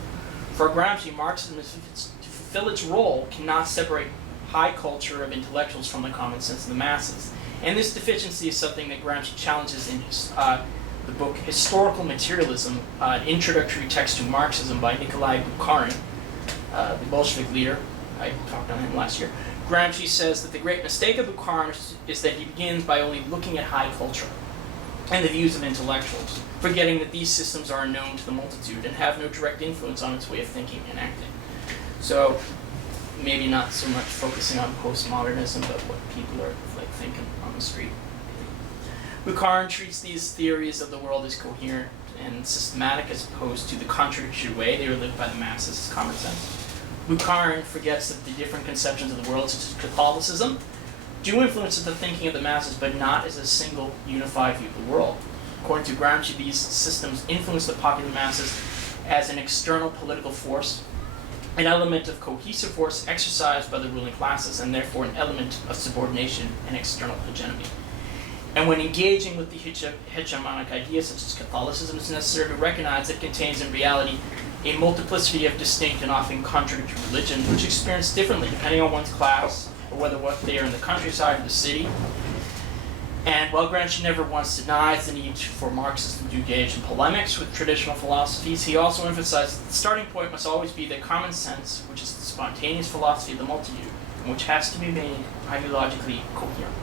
For Gramsci, Marxism, to fulfill its role, cannot separate high culture of intellectuals from the common sense of the masses. And this deficiency is something that Gramsci challenges in his, the book Historical Materialism, an introductory text to Marxism by Nikolai Bukharin, the Bolshevik leader. I talked on him last year. Gramsci says that the great mistake of Bukharin is that he begins by only looking at high culture and the views of intellectuals, forgetting that these systems are unknown to the multitude and have no direct influence on its way of thinking and acting. So maybe not so much focusing on postmodernism, but what people are thinking on the street. Bukharin treats these theories of the world as coherent and systematic as opposed to the contradictory way they were lived by the masses as common sense. Bukharin forgets that the different conceptions of the world, such as Catholicism, do influence the thinking of the masses, but not as a single unified view of the world. According to Gramsci, these systems influence the popular masses as an external political force, an element of cohesive force exercised by the ruling classes, and therefore an element of subordination and external hegemony. And when engaging with the hegemonic ideas such as Catholicism, it's necessary to recognize it contains in reality a multiplicity of distinct and often contradictory religions, which experience differently depending on one's class, or whether they are in the countryside or the city. And while Gramsci never once denies the need for Marxism to engage in polemics with traditional philosophies, he also emphasizes that the starting point must always be that common sense, which is the spontaneous philosophy of the multitude, and which has to be made ideologically coherent.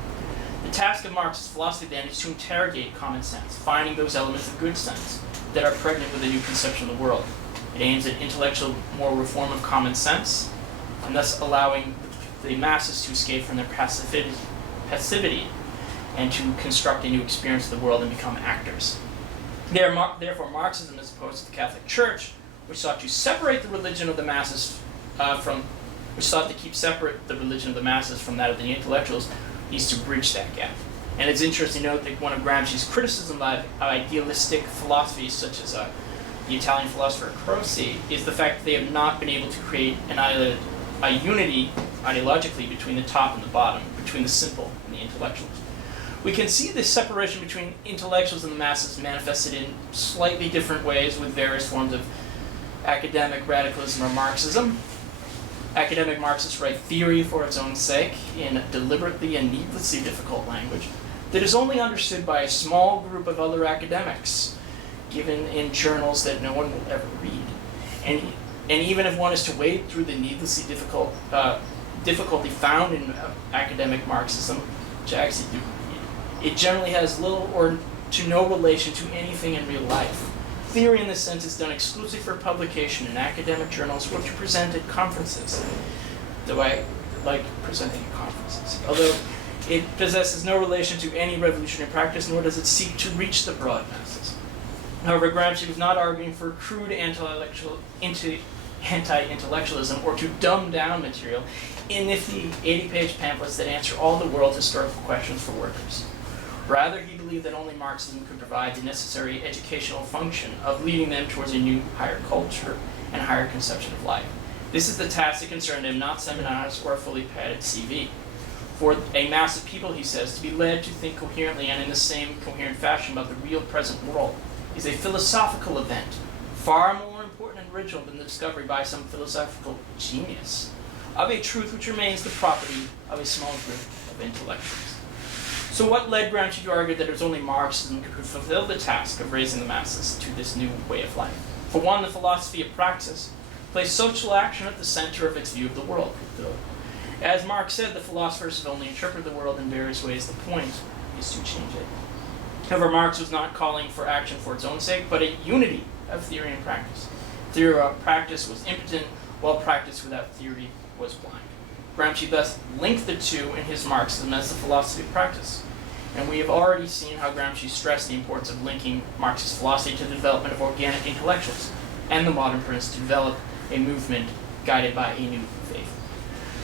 The task of Marxist philosophy, then, is to interrogate common sense, finding those elements of good sense that are pregnant with a new conception of the world. It aims at intellectual moral reform of common sense, and thus allowing the masses to escape from their passivity and to construct a new experience of the world and become actors. Therefore, Marxism, as opposed to the Catholic Church, which sought to separate the religion of the masses which sought to keep separate the religion of the masses from that of the intellectuals, needs to bridge that gap. And it's interesting to note that one of Gramsci's criticism of idealistic philosophies, such as the Italian philosopher Gramsci, is the fact that they have not been able to create a unity ideologically between the top and the bottom, between the simple and the intellectuals. We can see this separation between intellectuals and the masses manifested in slightly different ways with various forms of academic radicalism or Marxism. Academic Marxists write theory for its own sake in deliberately and needlessly difficult language that is only understood by a small group of other academics, given in journals that no one will ever read. And even if one is to wade through the needlessly difficulty found in academic Marxism, which I actually do read, it generally has little or to no relation to anything in real life. Theory in this sense is done exclusively for publication in academic journals or to present at conferences, though I like presenting at conferences. Although it possesses no relation to any revolutionary practice, nor does it seek to reach the broad masses. However, Gramsci was not arguing for crude anti-intellectualism or to dumb down material in nifty 80-page pamphlets that answer all the world's historical questions for workers. Rather, he believed that only Marxism could provide the necessary educational function of leading them towards a new, higher culture and higher conception of life. This is the task that concerned him, not seminars or a fully padded CV. For a mass of people, he says, to be led to think coherently and in the same coherent fashion about the real present world is a philosophical event, far more important and original than the discovery by some philosophical genius of a truth which remains the property of a small group of intellectuals. So what led Gramsci to argue that it was only Marxism that could fulfill the task of raising the masses to this new way of life? For one, the philosophy of praxis placed social action at the center of its view of the world. As Marx said, the philosophers have only interpreted the world in various ways. The point is to change it. However, Marx was not calling for action for its own sake, but a unity of theory and practice. Theory without practice was impotent, while practice without theory was blind. Gramsci thus linked the two in his Marxism as the philosophy of practice. And we have already seen how Gramsci stressed the importance of linking Marxist philosophy to the development of organic intellectuals and the modern prince to develop a movement guided by a new faith.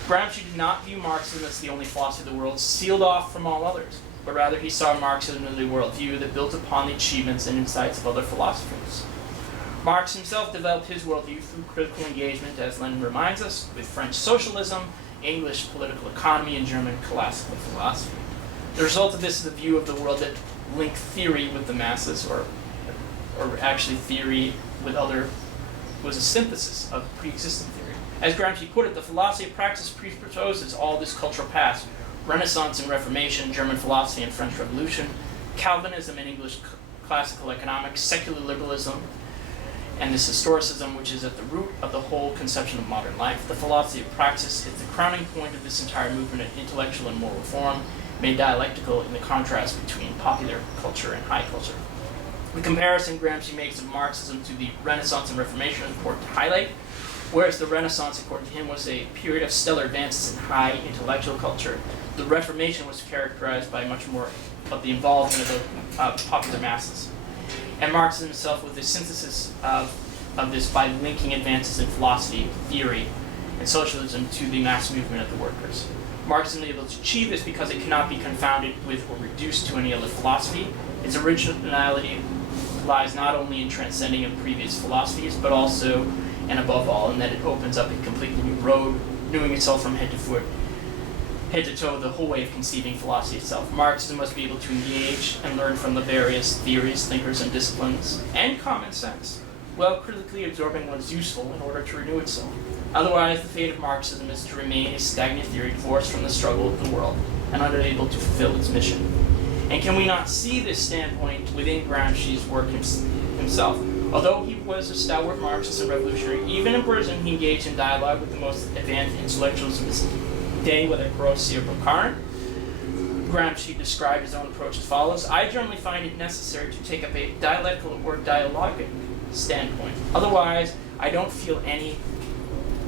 Gramsci did not view Marxism as the only philosophy of the world sealed off from all others, but rather he saw Marxism as a worldview that built upon the achievements and insights of other philosophers. Marx himself developed his worldview through critical engagement, as Lenin reminds us, with French socialism, English political economy, and German classical philosophy. The result of this is a view of the world that linked theory with the masses, or actually theory with other, was a synthesis of pre-existing theory. As Gramsci put it, the philosophy of praxis presupposes all this cultural past, Renaissance and Reformation, German philosophy and French Revolution, Calvinism and English classical economics, secular liberalism, and this historicism, which is at the root of the whole conception of modern life. The philosophy of praxis is the crowning point of this entire movement of intellectual and moral reform, made dialectical in the contrast between popular culture and high culture. The comparison Gramsci makes of Marxism to the Renaissance and Reformation is important to highlight. Whereas the Renaissance, according to him, was a period of stellar advances in high intellectual culture, the Reformation was characterized by much more of the involvement of popular masses. And Marxism itself was the synthesis of this by linking advances in philosophy, theory, and socialism to the mass movement of the workers. Marxism is able to achieve this because it cannot be confounded with or reduced to any other philosophy. Its originality lies not only in transcending of previous philosophies, but also and above all, in that it opens up a completely new road, knowing itself from head to foot, head to toe, the whole way of conceiving philosophy itself. Marxism must be able to engage and learn from the various theories, thinkers, and disciplines, and common sense, while critically absorbing what is useful in order to renew itself. Otherwise, the fate of Marxism is to remain a stagnant theory divorced from the struggle of the world and unable to fulfill its mission. And can we not see this standpoint within Gramsci's work himself? Although he was a stalwart Marxist and revolutionary, even in prison he engaged in dialogue with the most advanced intellectuals of his day, whether Gramsci or Bukharin. Gramsci described his own approach as follows: I generally find it necessary to take up a dialectical or dialogic standpoint. Otherwise, I don't feel any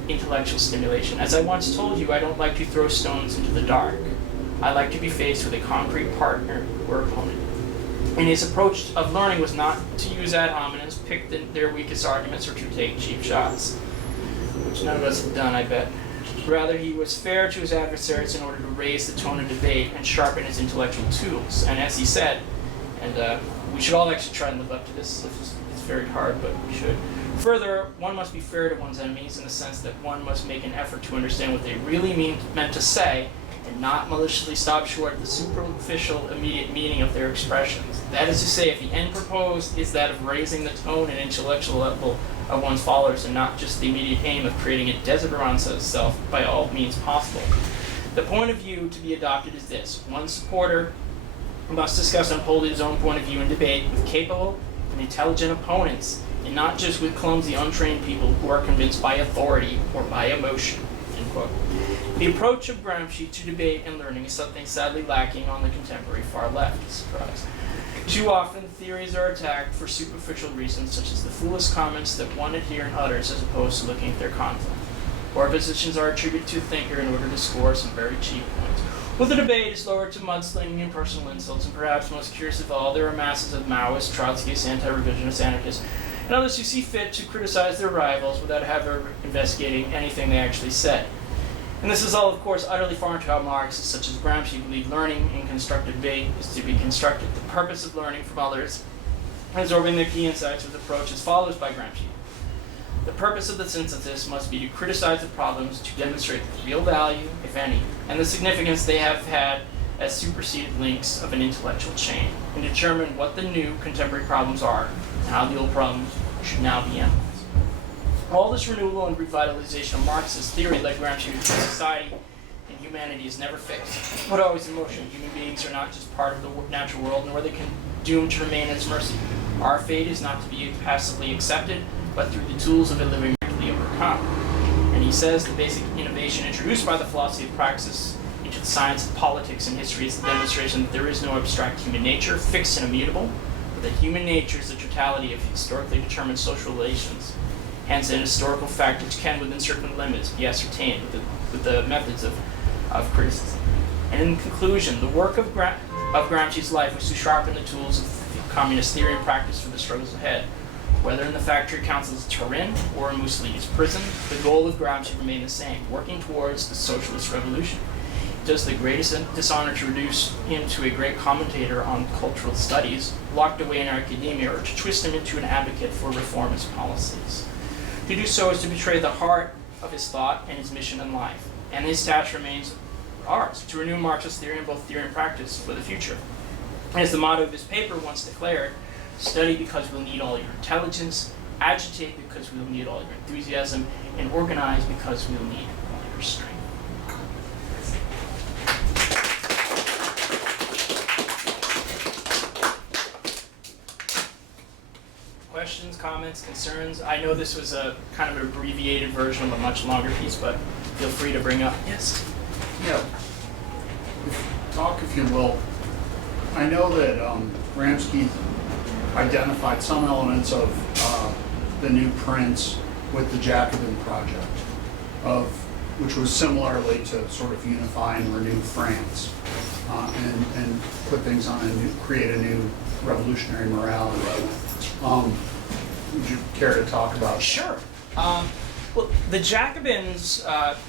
intellectual stimulation. As I once told you, I don't like to throw stones into the dark. I like to be faced with a concrete partner or opponent. And his approach of learning was not to use ad hominems, pick their weakest arguments, or to take cheap shots, which none of us have done, I bet. Rather, he was fair to his adversaries in order to raise the tone of debate and sharpen his intellectual tools. And as he said, and we should all actually try and live up to this. It's very hard, but we should. Further, one must be fair to one's enemies in the sense that one must make an effort to understand what they really meant to say, and not maliciously stop short at the superficial, immediate meaning of their expressions. That is to say, if the end proposed is that of raising the tone and intellectual level of one's followers, and not just the immediate aim of creating a desert around itself by all means possible. The point of view to be adopted is this: one supporter must discuss and uphold his own point of view in debate with capable and intelligent opponents, and not just with clumsy, untrained people who are convinced by authority or by emotion. End quote. The approach of Gramsci to debate and learning is something sadly lacking on the contemporary far left. Surprise. Too often, theories are attacked for superficial reasons, such as the foolish comments that one adherent utters as opposed to looking at their content. Or positions are attributed to a thinker in order to score some very cheap points. Well, the debate is lowered to mudslinging and personal insults, and perhaps most curious of all, there are masses of Maoists, Trotskyists, anti-revisionist anarchists, and others who see fit to criticize their rivals without ever investigating anything they actually said. And this is all, of course, utterly foreign to how Marxists such as Gramsci believe learning in constructive debate is to be constructed. The purpose of learning from others and absorbing their key insights with approach as follows by Gramsci. The purpose of the synthesis must be to criticize the problems, to demonstrate the real value, if any, and the significance they have had as superseded links of an intellectual chain, and determine what the new contemporary problems are, and how the old problems should now be analyzed. All this renewal and revitalization of Marxist theory led Gramsci to society and humanity is never fixed, but always in motion. Human beings are not just part of the natural world, nor are they doomed to remain at its mercy. Our fate is not to be passively accepted, but through the tools of a living to overcome. And he says the basic innovation introduced by the philosophy of praxis into the science of politics and history is the demonstration that there is no abstract human nature, fixed and immutable, but that human nature is the totality of historically determined social relations. Hence, an historical fact which can, within certain limits, be ascertained with the methods of criticism. And in conclusion, the work of Gramsci's life was to sharpen the tools of communist theory and practice for the struggles ahead. Whether in the factory councils of Turin or in Mussolini's prison, the goal of Gramsci remained the same, working towards the socialist revolution. It does the greatest dishonor to reduce him to a great commentator on cultural studies, locked away in academia, or to twist him into an advocate for reformist policies. To do so is to betray the heart of his thought and his mission in life. And his task remains ours, to renew Marxist theory in both theory and practice for the future. As the motto of his paper once declared, study because we'll need all your intelligence, agitate because we'll need all your enthusiasm, and organize because we'll need all your strength. comments, concerns? I know this was a kind of an abbreviated version of a much longer piece, but feel free to bring up. Yes? Yeah. Talk, if you will. I know that Gramsci identified some elements of the new prints with the Jacobin project, which was similarly to sort of unify and renew France, and put things on create a new revolutionary morality. Would you care to talk about that? Sure. Well, the Jacobins,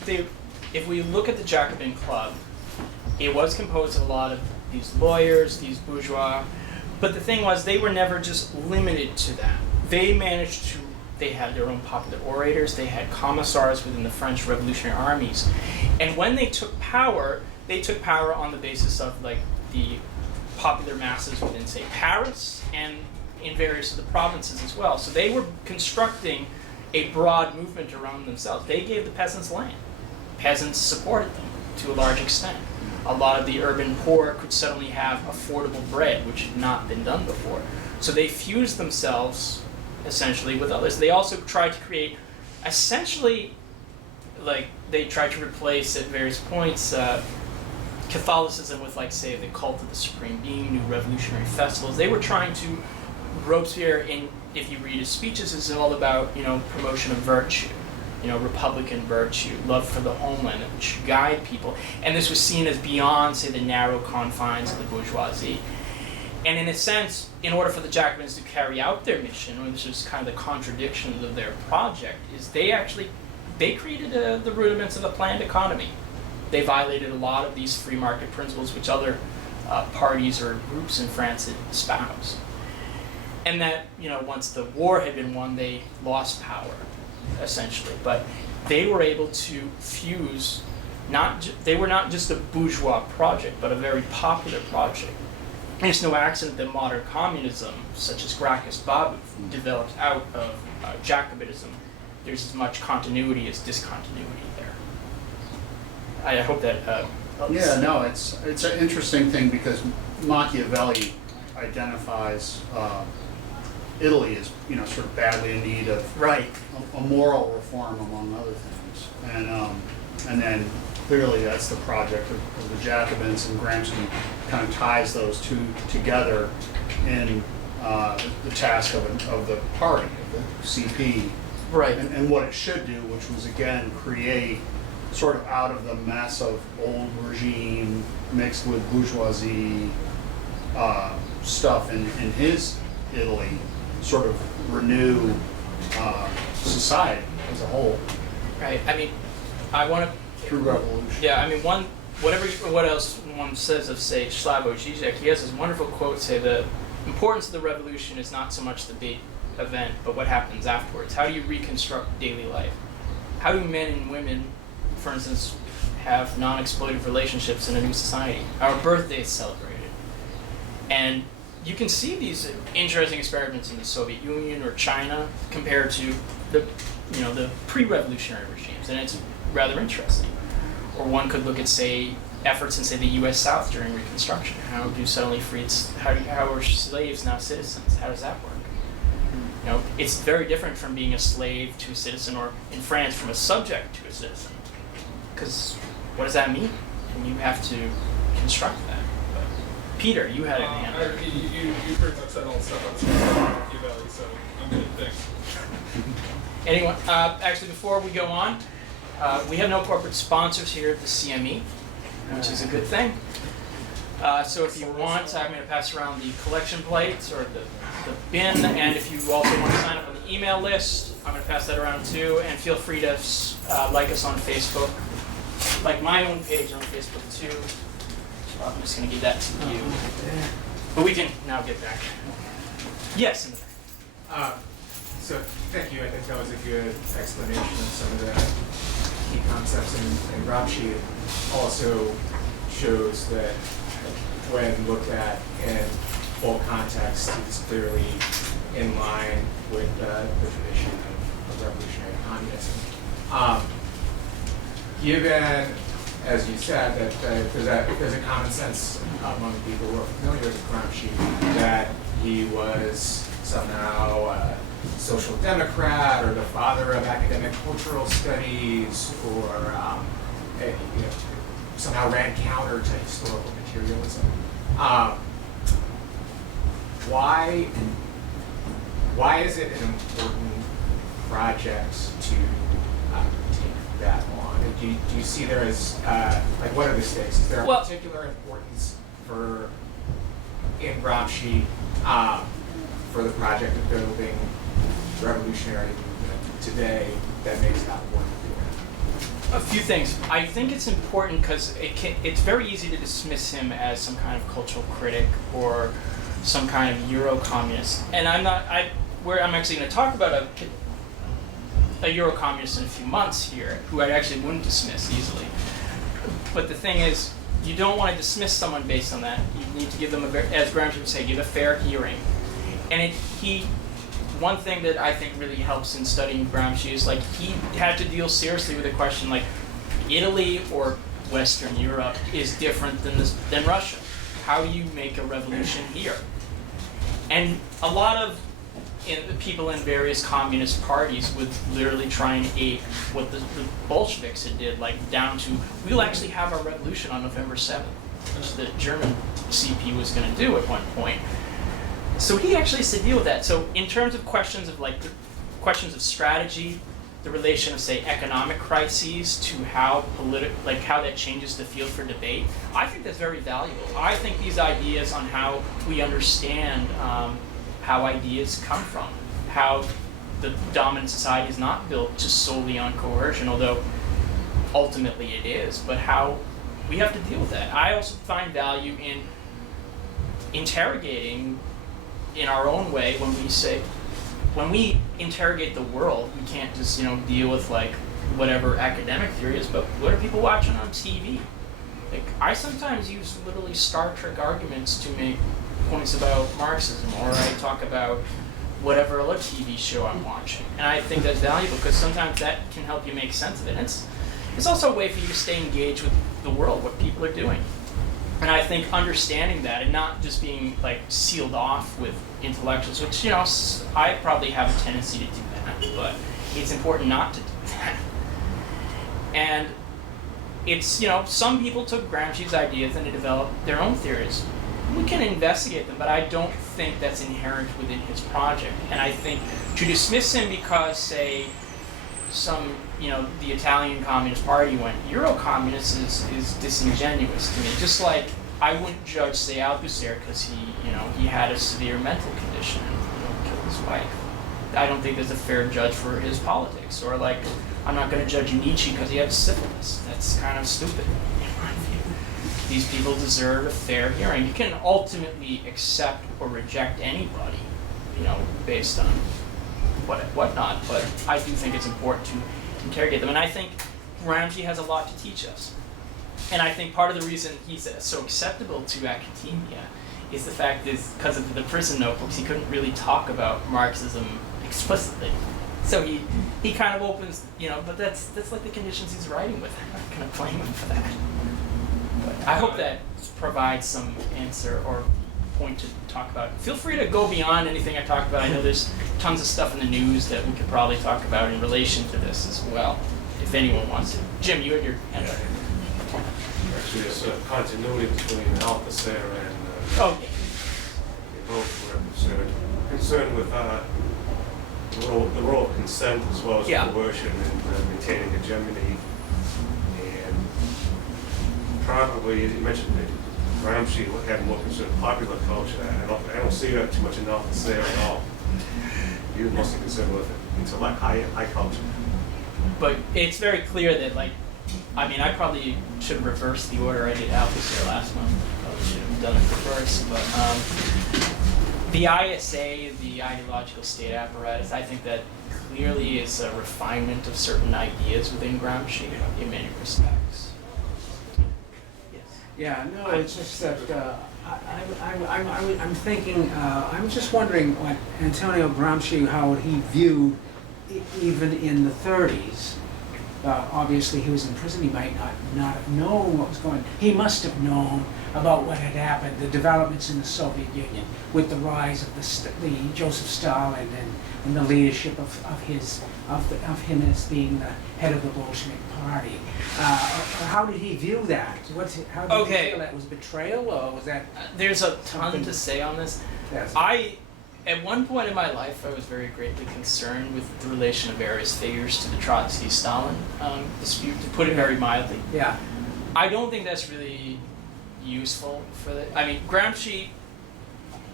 if we look at the Jacobin Club, it was composed of a lot of these lawyers, these bourgeois, but the thing was they were never just limited to that. They had their own popular orators, they had commissars within the French revolutionary armies, and when they took power on the basis of like the popular masses within, say, Paris and in various of the provinces as well. So they were constructing a broad movement around themselves. They gave the peasants land. Peasants supported them to a large extent. A lot of the urban poor could suddenly have affordable bread, which had not been done before. So they fused themselves essentially with others. They also tried to create, essentially, like they tried to replace at various points Catholicism with, like, say, the cult of the Supreme Being, new revolutionary festivals. They were trying to, Robespierre, if you read his speeches, is all about, promotion of virtue, Republican virtue, love for the homeland, which should guide people. And this was seen as beyond, say, the narrow confines of the bourgeoisie. And in a sense, in order for the Jacobins to carry out their mission, which is kind of the contradictions of their project, is they created the rudiments of a planned economy. They violated a lot of these free market principles which other parties or groups in France had espoused. And that, once the war had been won, they lost power, essentially. But they were able to fuse, they were not just a bourgeois project, but a very popular project. And it's no accident that modern communism, such as Gracchus Babeuf, developed out of Jacobinism. There's as much continuity as discontinuity there. I hope that helps. Yeah, no, it's an interesting thing because Machiavelli identifies Italy as sort of badly in need of a moral reform, among other things, and then clearly that's the project of the Jacobins, and Gramsci kind of ties those two together in the task of the party, of the CP, right, and what it should do, which was again create sort of out of the mess of old regime mixed with bourgeoisie stuff in his Italy, sort of renew society as a whole. Right. I mean, I want to through revolution. Yeah. I mean, what else one says of, say, Slavoj Žižek, he has this wonderful quote, say, the importance of the revolution is not so much the big event, but what happens afterwards. How do you reconstruct daily life? How do men and women, for instance, have non-exploitative relationships in a new society? Our birthday is celebrated. And you can see these interesting experiments in the Soviet Union or China compared to the pre-revolutionary regimes, and it's rather interesting. Or one could look at, say, efforts in, say, the U.S. South during Reconstruction. How are slaves now citizens? How does that work? It's very different from being a slave to a citizen, or in France, from a subject to a citizen. Because what does that mean? And you have to construct that. But Peter, you had a hand. You pretty much said all the stuff about Machiavelli, so I'm good at things. Anyone? Actually, before we go on, we have no corporate sponsors here at the CME, which is a good thing. So if you want, I'm going to pass around the collection plates or the bin, and if you also want to sign up on the email list, I'm going to pass that around too, and feel free to like us on Facebook, like my own page on Facebook too. So I'm just going to give that to you. But we can now get back. Yes, in the back. So thank you. I think that was a good explanation of some of the key concepts, and Gramsci also shows that when looked at in full context, it's clearly in line with the tradition of revolutionary communism. Given, as you said, that there's a common sense among people who are familiar with Gramsci that he was somehow social democrat or the father of academic cultural studies, or somehow ran counter to historical materialism. Why is it an important project to take that on? Do you see there as what are the stakes? Is there a particular importance in Gramsci for the project of building revolutionary movement today that makes that worth doing? A few things. I think it's important because it's very easy to dismiss him as some kind of cultural critic or some kind of Euro-communist. And I'm actually going to talk about a Euro-communist in a few months here, who I actually wouldn't dismiss easily. But the thing is, you don't want to dismiss someone based on that. You need to give them, as Gramsci would say, give a fair hearing. And one thing that I think really helps in studying Gramsci is he had to deal seriously with a question like Italy or Western Europe is different than Russia. How do you make a revolution here? And a lot of people in various communist parties would literally try and ape what the Bolsheviks had did, down to, we'll actually have our revolution on November 7th, which the German CP was going to do at one point. So he actually has to deal with that. So in terms of questions of questions of strategy, the relation of, say, economic crises to how that changes the field for debate, I think that's very valuable. I think these ideas on how we understand how ideas come from, how the dominant society is not built just solely on coercion, although ultimately it is, but how we have to deal with that. I also find value in interrogating in our own way when we interrogate the world, we can't just deal with whatever academic theory is, but what are people watching on TV? I sometimes use literally Star Trek arguments to make points about Marxism, or I talk about whatever other TV show I'm watching, and I think that's valuable because sometimes that can help you make sense of it. And it's also a way for you to stay engaged with the world, what people are doing. And I think understanding that and not just being sealed off with intellectuals, which I probably have a tendency to do that, but it's important not to do that. And it's some people took Gramsci's ideas and they developed their own theories. We can investigate them, but I don't think that's inherent within his project. And I think to dismiss him because, say, the Italian Communist Party went Euro-communist is disingenuous to me. Just like I wouldn't judge, say, Althusser because he had a severe mental condition and killed his wife. I don't think there's a fair judge for his politics. Or I'm not going to judge Nietzsche because he had syphilis. That's kind of stupid in my view. These people deserve a fair hearing. You can ultimately accept or reject anybody, based on whatnot, but I do think it's important to interrogate them. And I think Gramsci has a lot to teach us. And I think part of the reason he's so acceptable to academia is the fact is because of the prison notebooks, he couldn't really talk about Marxism explicitly. So he kind of opens, but that's the conditions he's writing with. I'm not going to blame him for that. But I hope that provides some answer or point to talk about. Feel free to go beyond anything I talked about. I know there's tons of stuff in the news that we could probably talk about in relation to this as well, if anyone wants to. Jim, you had your hand up. Actually, there's a continuity between Althusser and Okay. they both were concerned with the role of consent as well as coercion and maintaining hegemony. And probably, as you mentioned, Gramsci had more concern with popular culture. I don't see that too much in Althusser at all. He was mostly concerned with intellect, high culture. But it's very clear that, I probably should have reversed the order I did Althusser last month. Probably should have done it reverse. But the ISA, the ideological state apparatus, I think that clearly is a refinement of certain ideas within Gramsci in many respects. Yes. Yeah, no, it's just that I'm thinking, I'm just wondering what Antonio Gramsci, how he viewed, even in the 30s, obviously he was in prison, he might not have known what was going on. He must have known about what had happened, the developments in the Soviet Union with the rise of the Joseph Stalin and the leadership of him as being the head of the Bolshevik Party. How did he view that? How did he feel that? Was betrayal, or was that? There's a ton to say on this. Yes. At one point in my life, I was very greatly concerned with the relation of various figures to the Trotsky-Stalin dispute, to put it very mildly. Yeah. I don't think that's really useful for the. I mean, Gramsci.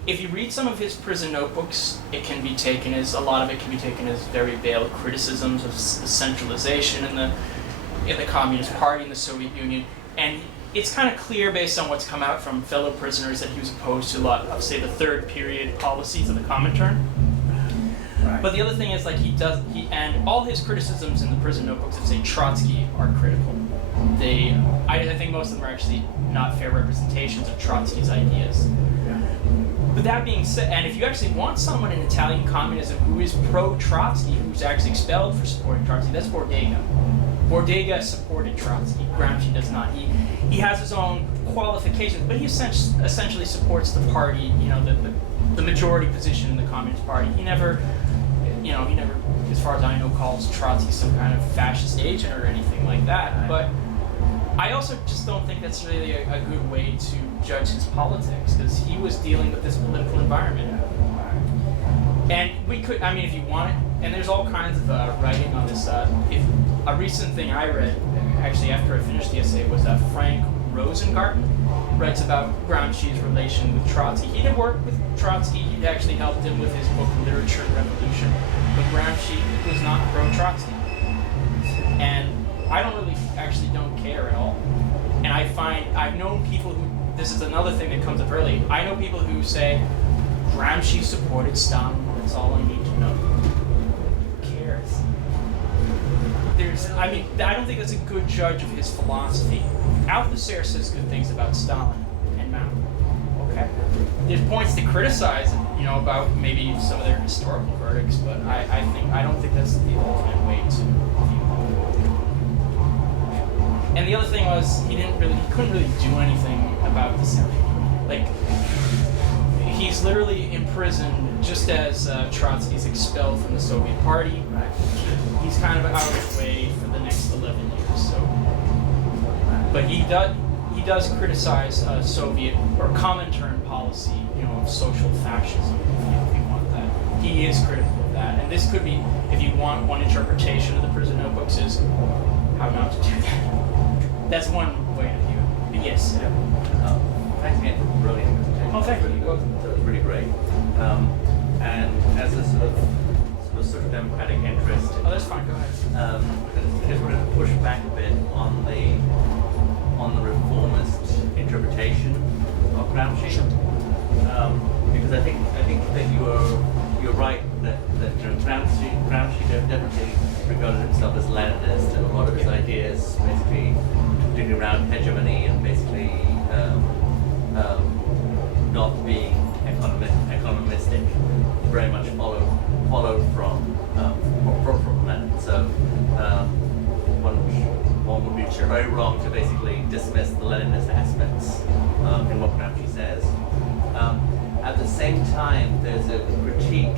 If you read some of his prison notebooks, a lot of it can be taken as very veiled criticisms of the centralization in the Communist Party in the Soviet Union, and it's kind of clear based on what's come out from fellow prisoners that he was opposed to a lot of, say, the third period policies of the Comintern. Right. But the other thing is, like, and all his criticisms in the prison notebooks of, say, Trotsky are critical. I think most of them are actually not fair representations of Trotsky's ideas. But that being said, and if you actually want someone in Italian communism who is pro-Trotsky, who's actually expelled for supporting Trotsky, that's Bordega. Bordega supported Trotsky. Gramsci does not. He has his own qualifications, but he essentially supports the party, the majority position in the Communist Party. He never, as far as I know, calls Trotsky some kind of fascist agent or anything like that. But I also just don't think that's really a good way to judge his politics, because he was dealing with this political environment. And if you want it, and there's all kinds of writing on this. If a recent thing I read, actually after I finished the essay, was Frank Rosengarten writes about Gramsci's relation with Trotsky. He did work with Trotsky. He actually helped him with his book Literature Revolution, but Gramsci was not pro-Trotsky. And I don't care at all. And I've known people who, this is another thing that comes up early, I know people who say, Gramsci supported Stalin, that's all I need to know. Who cares? I don't think that's a good judge of his philosophy. Althusser says good things about Stalin and Mao. Okay? There's points to criticize, about maybe some of their historical verdicts, but I don't think that's the ultimate way to view them. And the other thing was, he couldn't really do anything about this. Like, he's literally imprisoned just as Trotsky's expelled from the Soviet Party. He's kind of out of the way for the next 11 years. So, but he does criticize Soviet or Comintern policy, of social fascism, if you want that. He is critical of that, and this could be, if you want one interpretation of the prison notebooks, is how not to do that. That's one way to view it. But yes. Thanks again for a brilliant presentation. Oh, thank you. That was really great. And as a sort of democratic interest, Oh, that's fine. Go ahead. I just wanted to push back a bit on the reformist interpretation of Gramsci, because I think that you're right that Gramsci definitely regarded himself as Leninist, and a lot of his ideas basically particularly around hegemony and basically not being economistic, very much followed from Lenin. So one would be very wrong to basically dismiss the Leninist aspects in what Gramsci says. At the same time, there's a critique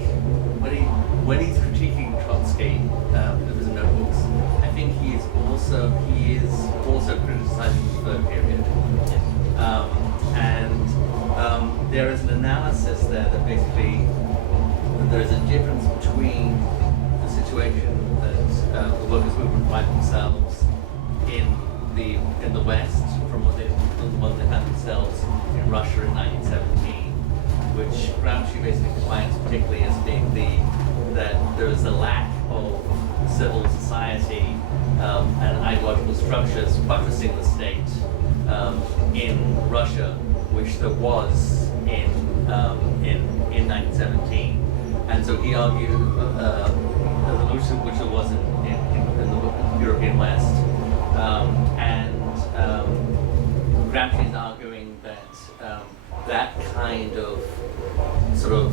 when he's critiquing Trotsky in his notebooks. I think he is also criticizing the third period, and there is an analysis there that basically there is a difference between the situation that the workers' movement find themselves in the West from what they found themselves in Russia in 1917, which Gramsci basically defines particularly as being that there is a lack of civil society and ideological structures buttressing the state in Russia, which there was in 1917, and so he argued a revolution which there was in the European West, and Gramsci is arguing that that kind of sort of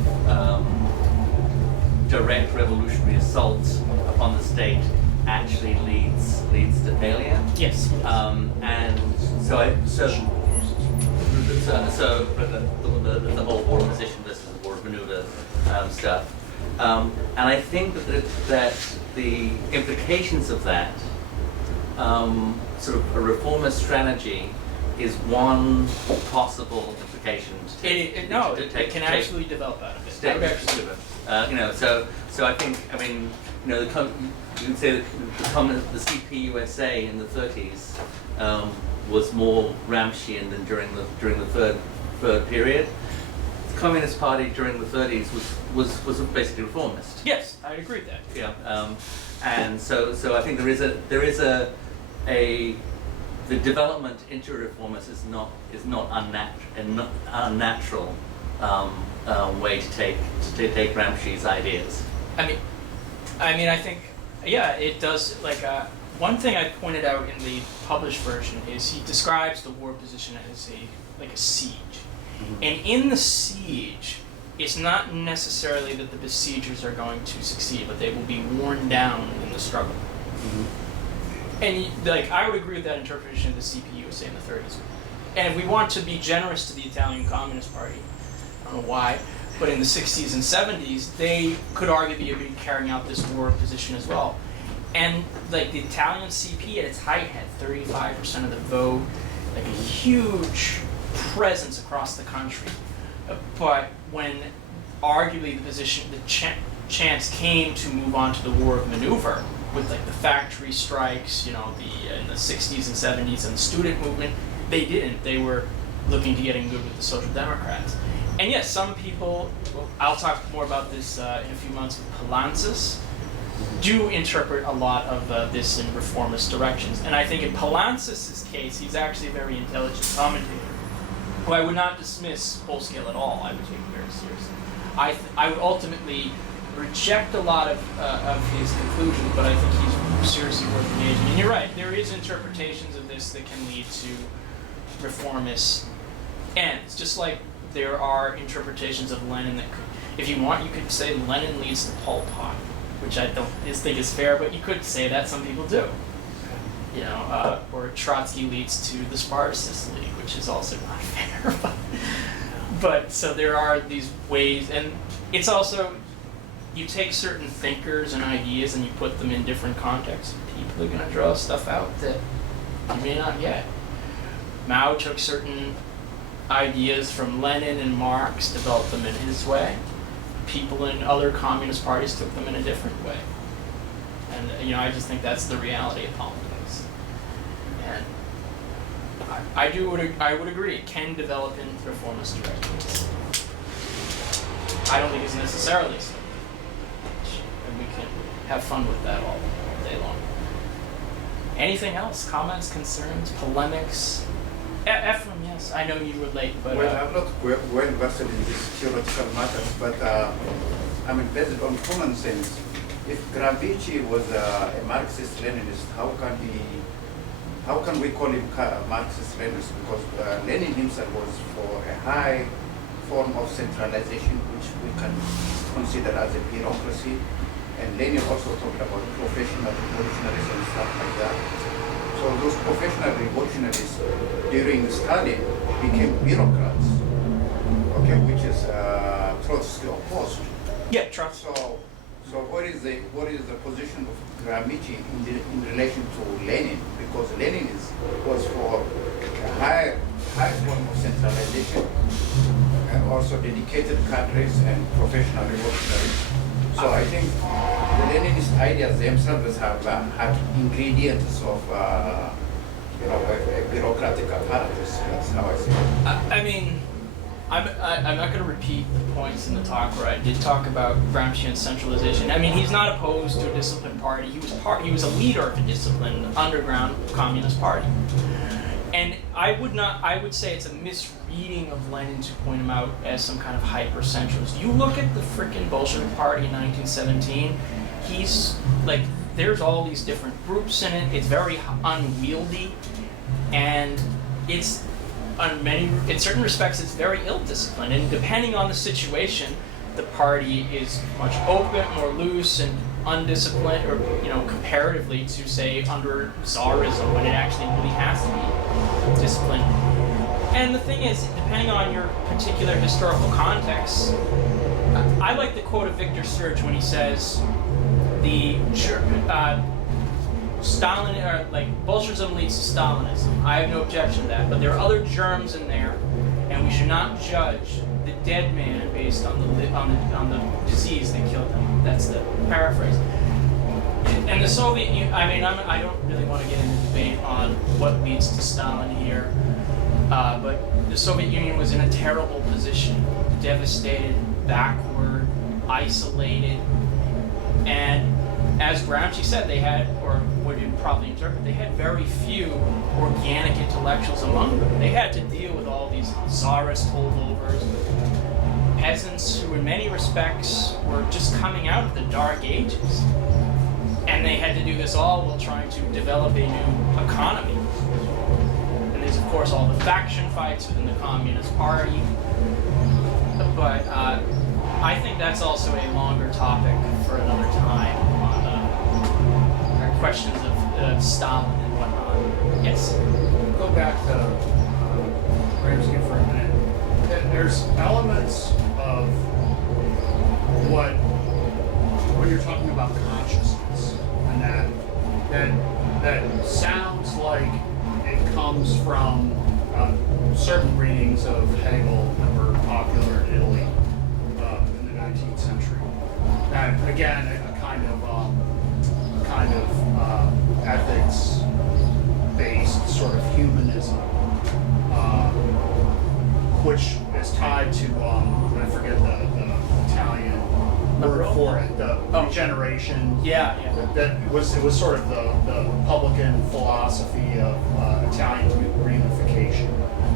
direct revolutionary assault upon the state actually leads to failure. Yes. And so the whole war of position versus the war of maneuver stuff. And I think that the implications of that, sort of a reformist strategy, is one possible implication. It can actually develop out of it. So I think, you can say that the CPUSA in the 30s was more Gramscian than during the third period. The Communist Party during the 30s was basically reformist. Yes, I agree with that. Yeah, and so I think there is the development into reformist is not unnatural way to take Gramsci's ideas. I think, yeah, it does. One thing I pointed out in the published version is he describes the war position as a siege. Mm-hmm. And in the siege, it's not necessarily that the besiegers are going to succeed, but they will be worn down in the struggle. Mm-hmm. And I would agree with that interpretation of the CPUSA in the 30s. And if we want to be generous to the Italian Communist Party, I don't know why, but in the 60s and 70s, they could arguably have been carrying out this war of position as well. And the Italian CP at its height had 35% of the vote, a huge presence across the country. But when arguably the chance came to move on to the war of maneuver, with the factory strikes, in the 60s and 70s, and the student movement, they didn't. They were looking to getting good with the Social Democrats. And yes, some people, I'll talk more about this in a few months with Palancis, do interpret a lot of this in reformist directions. And I think in Palancis' case, he's actually a very intelligent commentator, who I would not dismiss wholesale at all. I would take it very seriously. I would ultimately reject a lot of his conclusions, but I think he's seriously worth engaging. And you're right, there is interpretations of this that can lead to reformist ends, just like there are interpretations of Lenin that could, if you want, you could say Lenin leads to Pol Pot, which I don't think is fair, but you could say that, some people do. Or Trotsky leads to the Spartacist League, which is also not fair. But so there are these ways, and it's also, you take certain thinkers and ideas and you put them in different contexts, people are going to draw stuff out that you may not get. Mao took certain ideas from Lenin and Marx, developed them in his way. People in other communist parties took them in a different way. And I just think that's the reality of politics. And I would agree, it can develop in reformist directions. I don't think it's necessarily so. And we can have fun with that all day long. Anything else? Comments, concerns, polemics? Ephraim, yes, I know you were late, but... Well, I'm not well versed in these theoretical matters, but based on common sense, if Gramsci was a Marxist-Leninist, how can we call him Marxist-Leninist? Because Lenin himself was for a high form of centralization, which we can consider as a bureaucracy. And Lenin also talked about professional revolutionaries and stuff like that. So those professional revolutionaries during Stalin became bureaucrats, which is Trotsky opposed. Yeah, Trotsky. So what is the position of Gramsci in relation to Lenin? Because Lenin was for a high form of centralization, and also dedicated cadres and professional revolutionaries. So I think the Leninist ideas themselves have had ingredients of a bureaucratic apparatus. That's how I see it. I'm not going to repeat the points in the talk where I did talk about Gramscian centralization. He's not opposed to a disciplined party. He was a leader of a disciplined underground communist party. And I would say it's a misreading of Lenin to point him out as some kind of hyper-centralist. You look at the frickin' Bolshevik Party in 1917, there's all these different groups in it, it's very unwieldy, and in certain respects, it's very ill-disciplined, and depending on the situation, the party is much open, more loose, and undisciplined, or comparatively to say under Tsarism, when it actually really has to be disciplined. And the thing is, depending on your particular historical context, I like the quote of Victor Serge when he says, Stalin, or Bolshevism leads to Stalinism. I have no objection to that, but there are other germs in there, and we should not judge the dead man based on the disease that killed him. That's the paraphrase. And the Soviet Union, I don't really want to get into debate on what leads to Stalin here, but the Soviet Union was in a terrible position, devastated, backward, isolated, and as Gramsci said, they had, or would you probably interpret, they had very few organic intellectuals among them. They had to deal with all these czarist holdovers, peasants who in many respects were just coming out of the Dark Ages. And they had to do this all while trying to develop a new economy. And there's of course all the faction fights within the Communist Party. But I think that's also a longer topic for another time on questions of Stalin and whatnot. Yes? Go back to Gramsci for a minute. There's elements of when you're talking about consciousness, and that sounds like it comes from certain readings of Hegel that were popular in Italy in the 19th century. And again, a kind of ethics-based sort of humanism, which is tied to I forget the Italian word for it, the regeneration. Yeah. It was sort of the Republican philosophy of Italian reunification.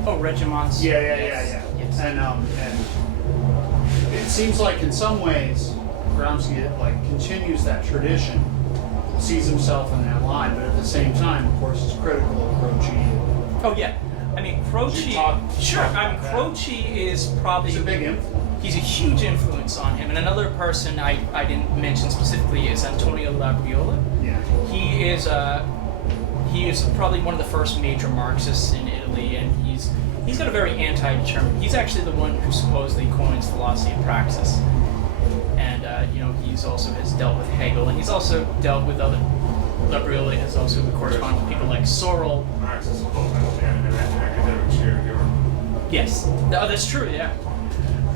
Oh, Regiment's. Yeah. Yes. And it seems like in some ways Gramsci continues that tradition, sees himself in that line, but at the same time, of course, is critical of Gramsci. Oh yeah, Gramsci. Sure. Gramsci is probably. He's a big influence. He's a huge influence on him. And another person I didn't mention specifically is Antonio Labriola. Yeah. He is probably one of the first major Marxists in Italy, and he's got a very anti-determined. He's actually the one who supposedly coins philosophy of praxis. And he's also has dealt with Hegel, and he's also dealt with other. Labriola has also corresponded with people like Sorel. Marxist is both an academic chair here. Yes, that's true. Yeah.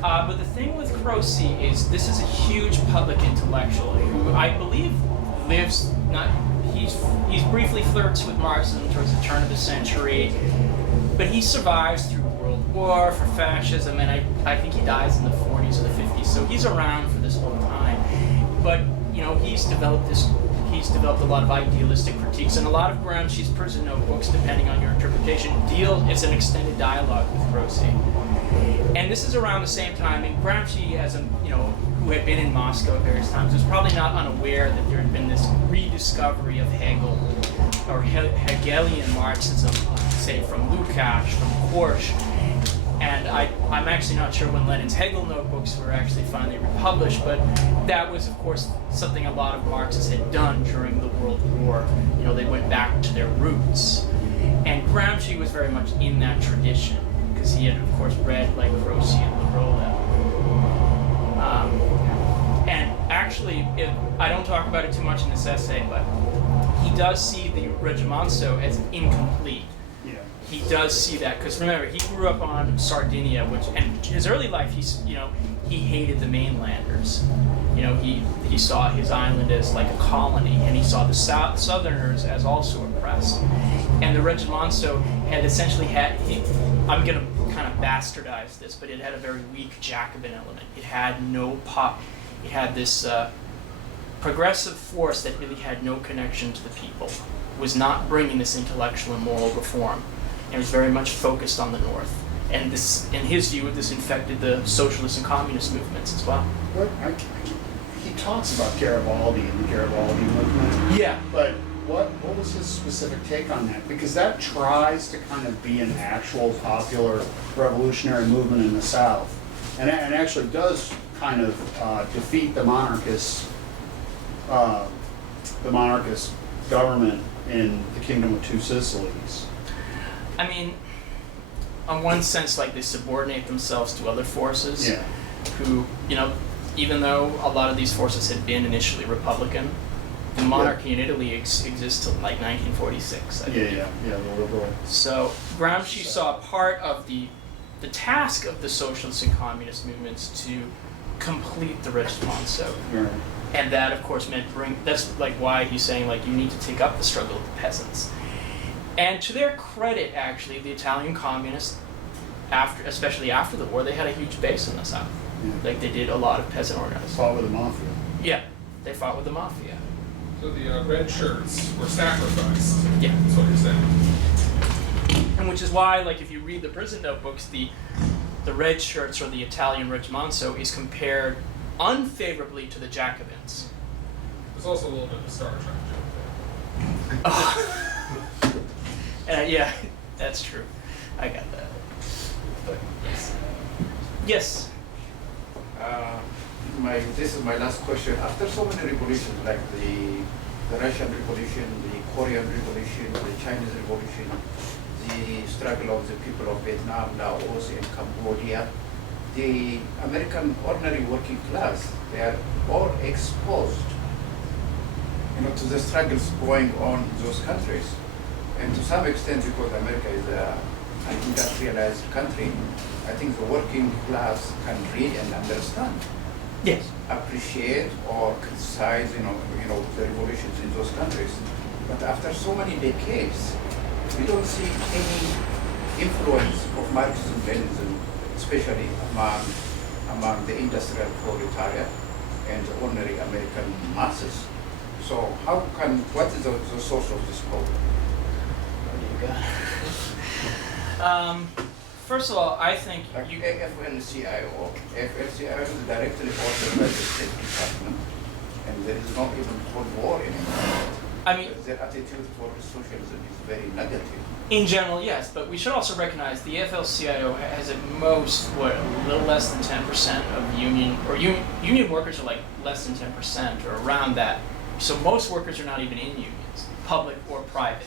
But the thing with Gramsci is this is a huge public intellectual who I believe lives he's briefly flirts with Marxism towards the turn of the century, but he survives through World War, for fascism, and I think he dies in the 40s or the 50s, so he's around for this whole time. But he's developed a lot of idealistic critiques, and a lot of Gramsci's prison notebooks, depending on your interpretation, it's an extended dialogue with Gramsci. And this is around the same time, and Gramsci, who had been in Moscow at various times, was probably not unaware that there had been this rediscovery of Hegel, or Hegelian Marxism, say from Lukács, from Korsch. And I'm actually not sure when Lenin's Hegel notebooks were actually finally republished, but that was, of course, something a lot of Marxists had done during the World War. They went back to their roots. And Gramsci was very much in that tradition, because he had, of course, read like Gramsci and Labriola. And actually, I don't talk about it too much in this essay, but he does see the Regimenzo as incomplete. He does see that, because remember, he grew up on Sardinia, and his early life, he hated the mainlanders. He saw his island as like a colony, and he saw the Southerners as also oppressed. And the Regimenzo had essentially I'm going to kind of bastardize this, but it had a very weak Jacobin element. It had it had this progressive force that really had no connection to the people, was not bringing this intellectual and moral reform. It was very much focused on the North. And this, in his view, this infected the socialist and communist movements as well. He talks about Garibaldi and the Garibaldi movement. Yeah. But what was his specific take on that? Because that tries to kind of be an actual popular revolutionary movement in the South. And actually does kind of defeat the monarchists the monarchist government in the Kingdom of Two Sicilies. I mean, on one sense, like they subordinate themselves to other forces Yeah. who, even though a lot of these forces had been initially Republican, the monarchy in Italy exists till like 1946. I believe. Yeah, the liberal. So Gramsci saw part of the task of the socialist and communist movements to complete the Risorgimento. Right. And that, of course, that's like why he's saying, like, you need to take up the struggle of the peasants. And to their credit, actually, the Italian communists, especially after the war, they had a huge base in the South. Yeah. Like, they did a lot of peasant organizing. Fought with the mafia. Yeah, they fought with the mafia. So the red shirts were sacrificed. Yeah. That's what you're saying. And which is why, like, if you read the prison notebooks, the red shirts or the Italian Risorgimento is compared unfavorably to the Jacobins. There's also a little bit of Star Trek joke there. Yeah, that's true. I got that. But yes. This is my last question. After so many revolutions, like the Russian Revolution, the Korean Revolution, the Chinese Revolution, the struggle of the people of Vietnam, Laos, and Cambodia, the American ordinary working class, they are all exposed, to the struggles going on in those countries. And to some extent, because America is an industrialized country, I think the working class can read and understand, Yes. appreciate or criticize, the revolutions in those countries. But after so many decades, we don't see any influence of Marxism, Leninism, especially among the industrial proletariat and the ordinary American masses. So what is the source of this problem? What do you got? First of all, I think Like FLCIO is directly ordered by the State Department, and there is not even Cold War anymore. I mean, Their attitude towards socialism is very negative. in general, yes, but we should also recognize the AFL-CIO has at most, a little less than 10% of union workers are like less than 10% or around that. So most workers are not even in unions, public or private.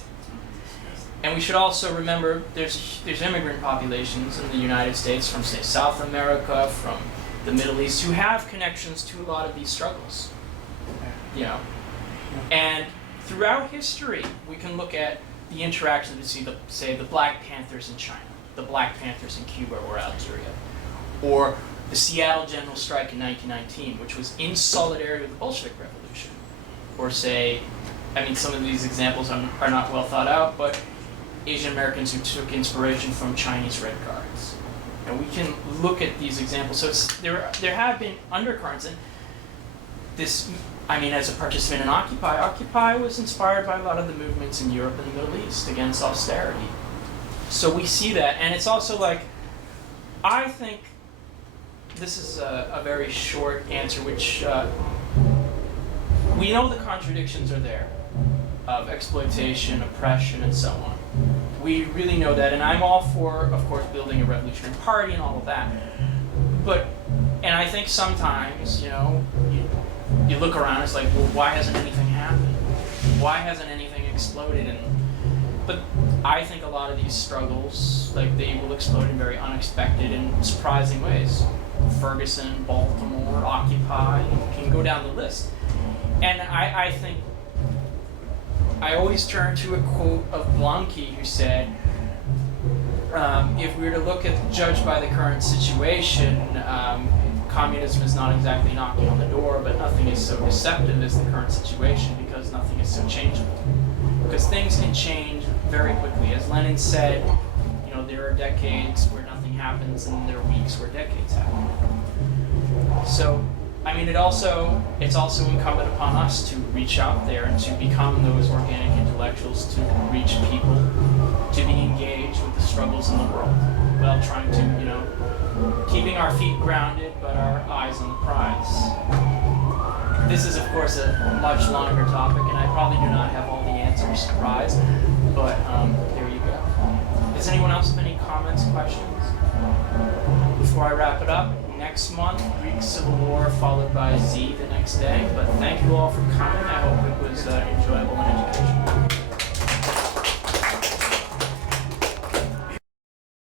And we should also remember there's immigrant populations in the United States from, say, South America, from the Middle East, who have connections to a lot of these struggles. And throughout history, we can look at the interactions between, say, the Black Panthers in China, the Black Panthers in Cuba or Algeria, or the Seattle General Strike in 1919, which was in solidarity with the Bolshevik Revolution. Or say, some of these examples are not well thought out, but Asian Americans who took inspiration from Chinese Red Guards. And we can look at these examples. So there have been undercurrents, and this, as a participant in Occupy was inspired by a lot of the movements in Europe and the Middle East against austerity. So we see that, and it's also like, I think this is a very short answer, which we know the contradictions are there of exploitation, oppression, and so on. We really know that, and I'm all for, of course, building a revolutionary party and all of that. And I think sometimes, you look around, it's like, well, why hasn't anything happened? Why hasn't anything exploded? But I think a lot of these struggles, they will explode in very unexpected and surprising ways. Ferguson, Baltimore, Occupy, you can go down the list. And I think I always turn to a quote of Blanqui, who said, if we were to judge by the current situation, communism is not exactly knocking on the door, but nothing is so deceptive as the current situation because nothing is so changeable. Because things can change very quickly. As Lenin said, there are decades where nothing happens and there are weeks where decades happen. So, it's also incumbent upon us to reach out there and to become those organic intellectuals, to reach people, to be engaged with the struggles in the world, while trying to, keeping our feet grounded, but our eyes on the prize. This is, of course, a much longer topic, and I probably do not have all the answers surprised, but there you go. Does anyone else have any comments, questions? Before I wrap it up, next month, Greek Civil War followed by Z the next day. But thank you all for coming. I hope it was enjoyable and educational.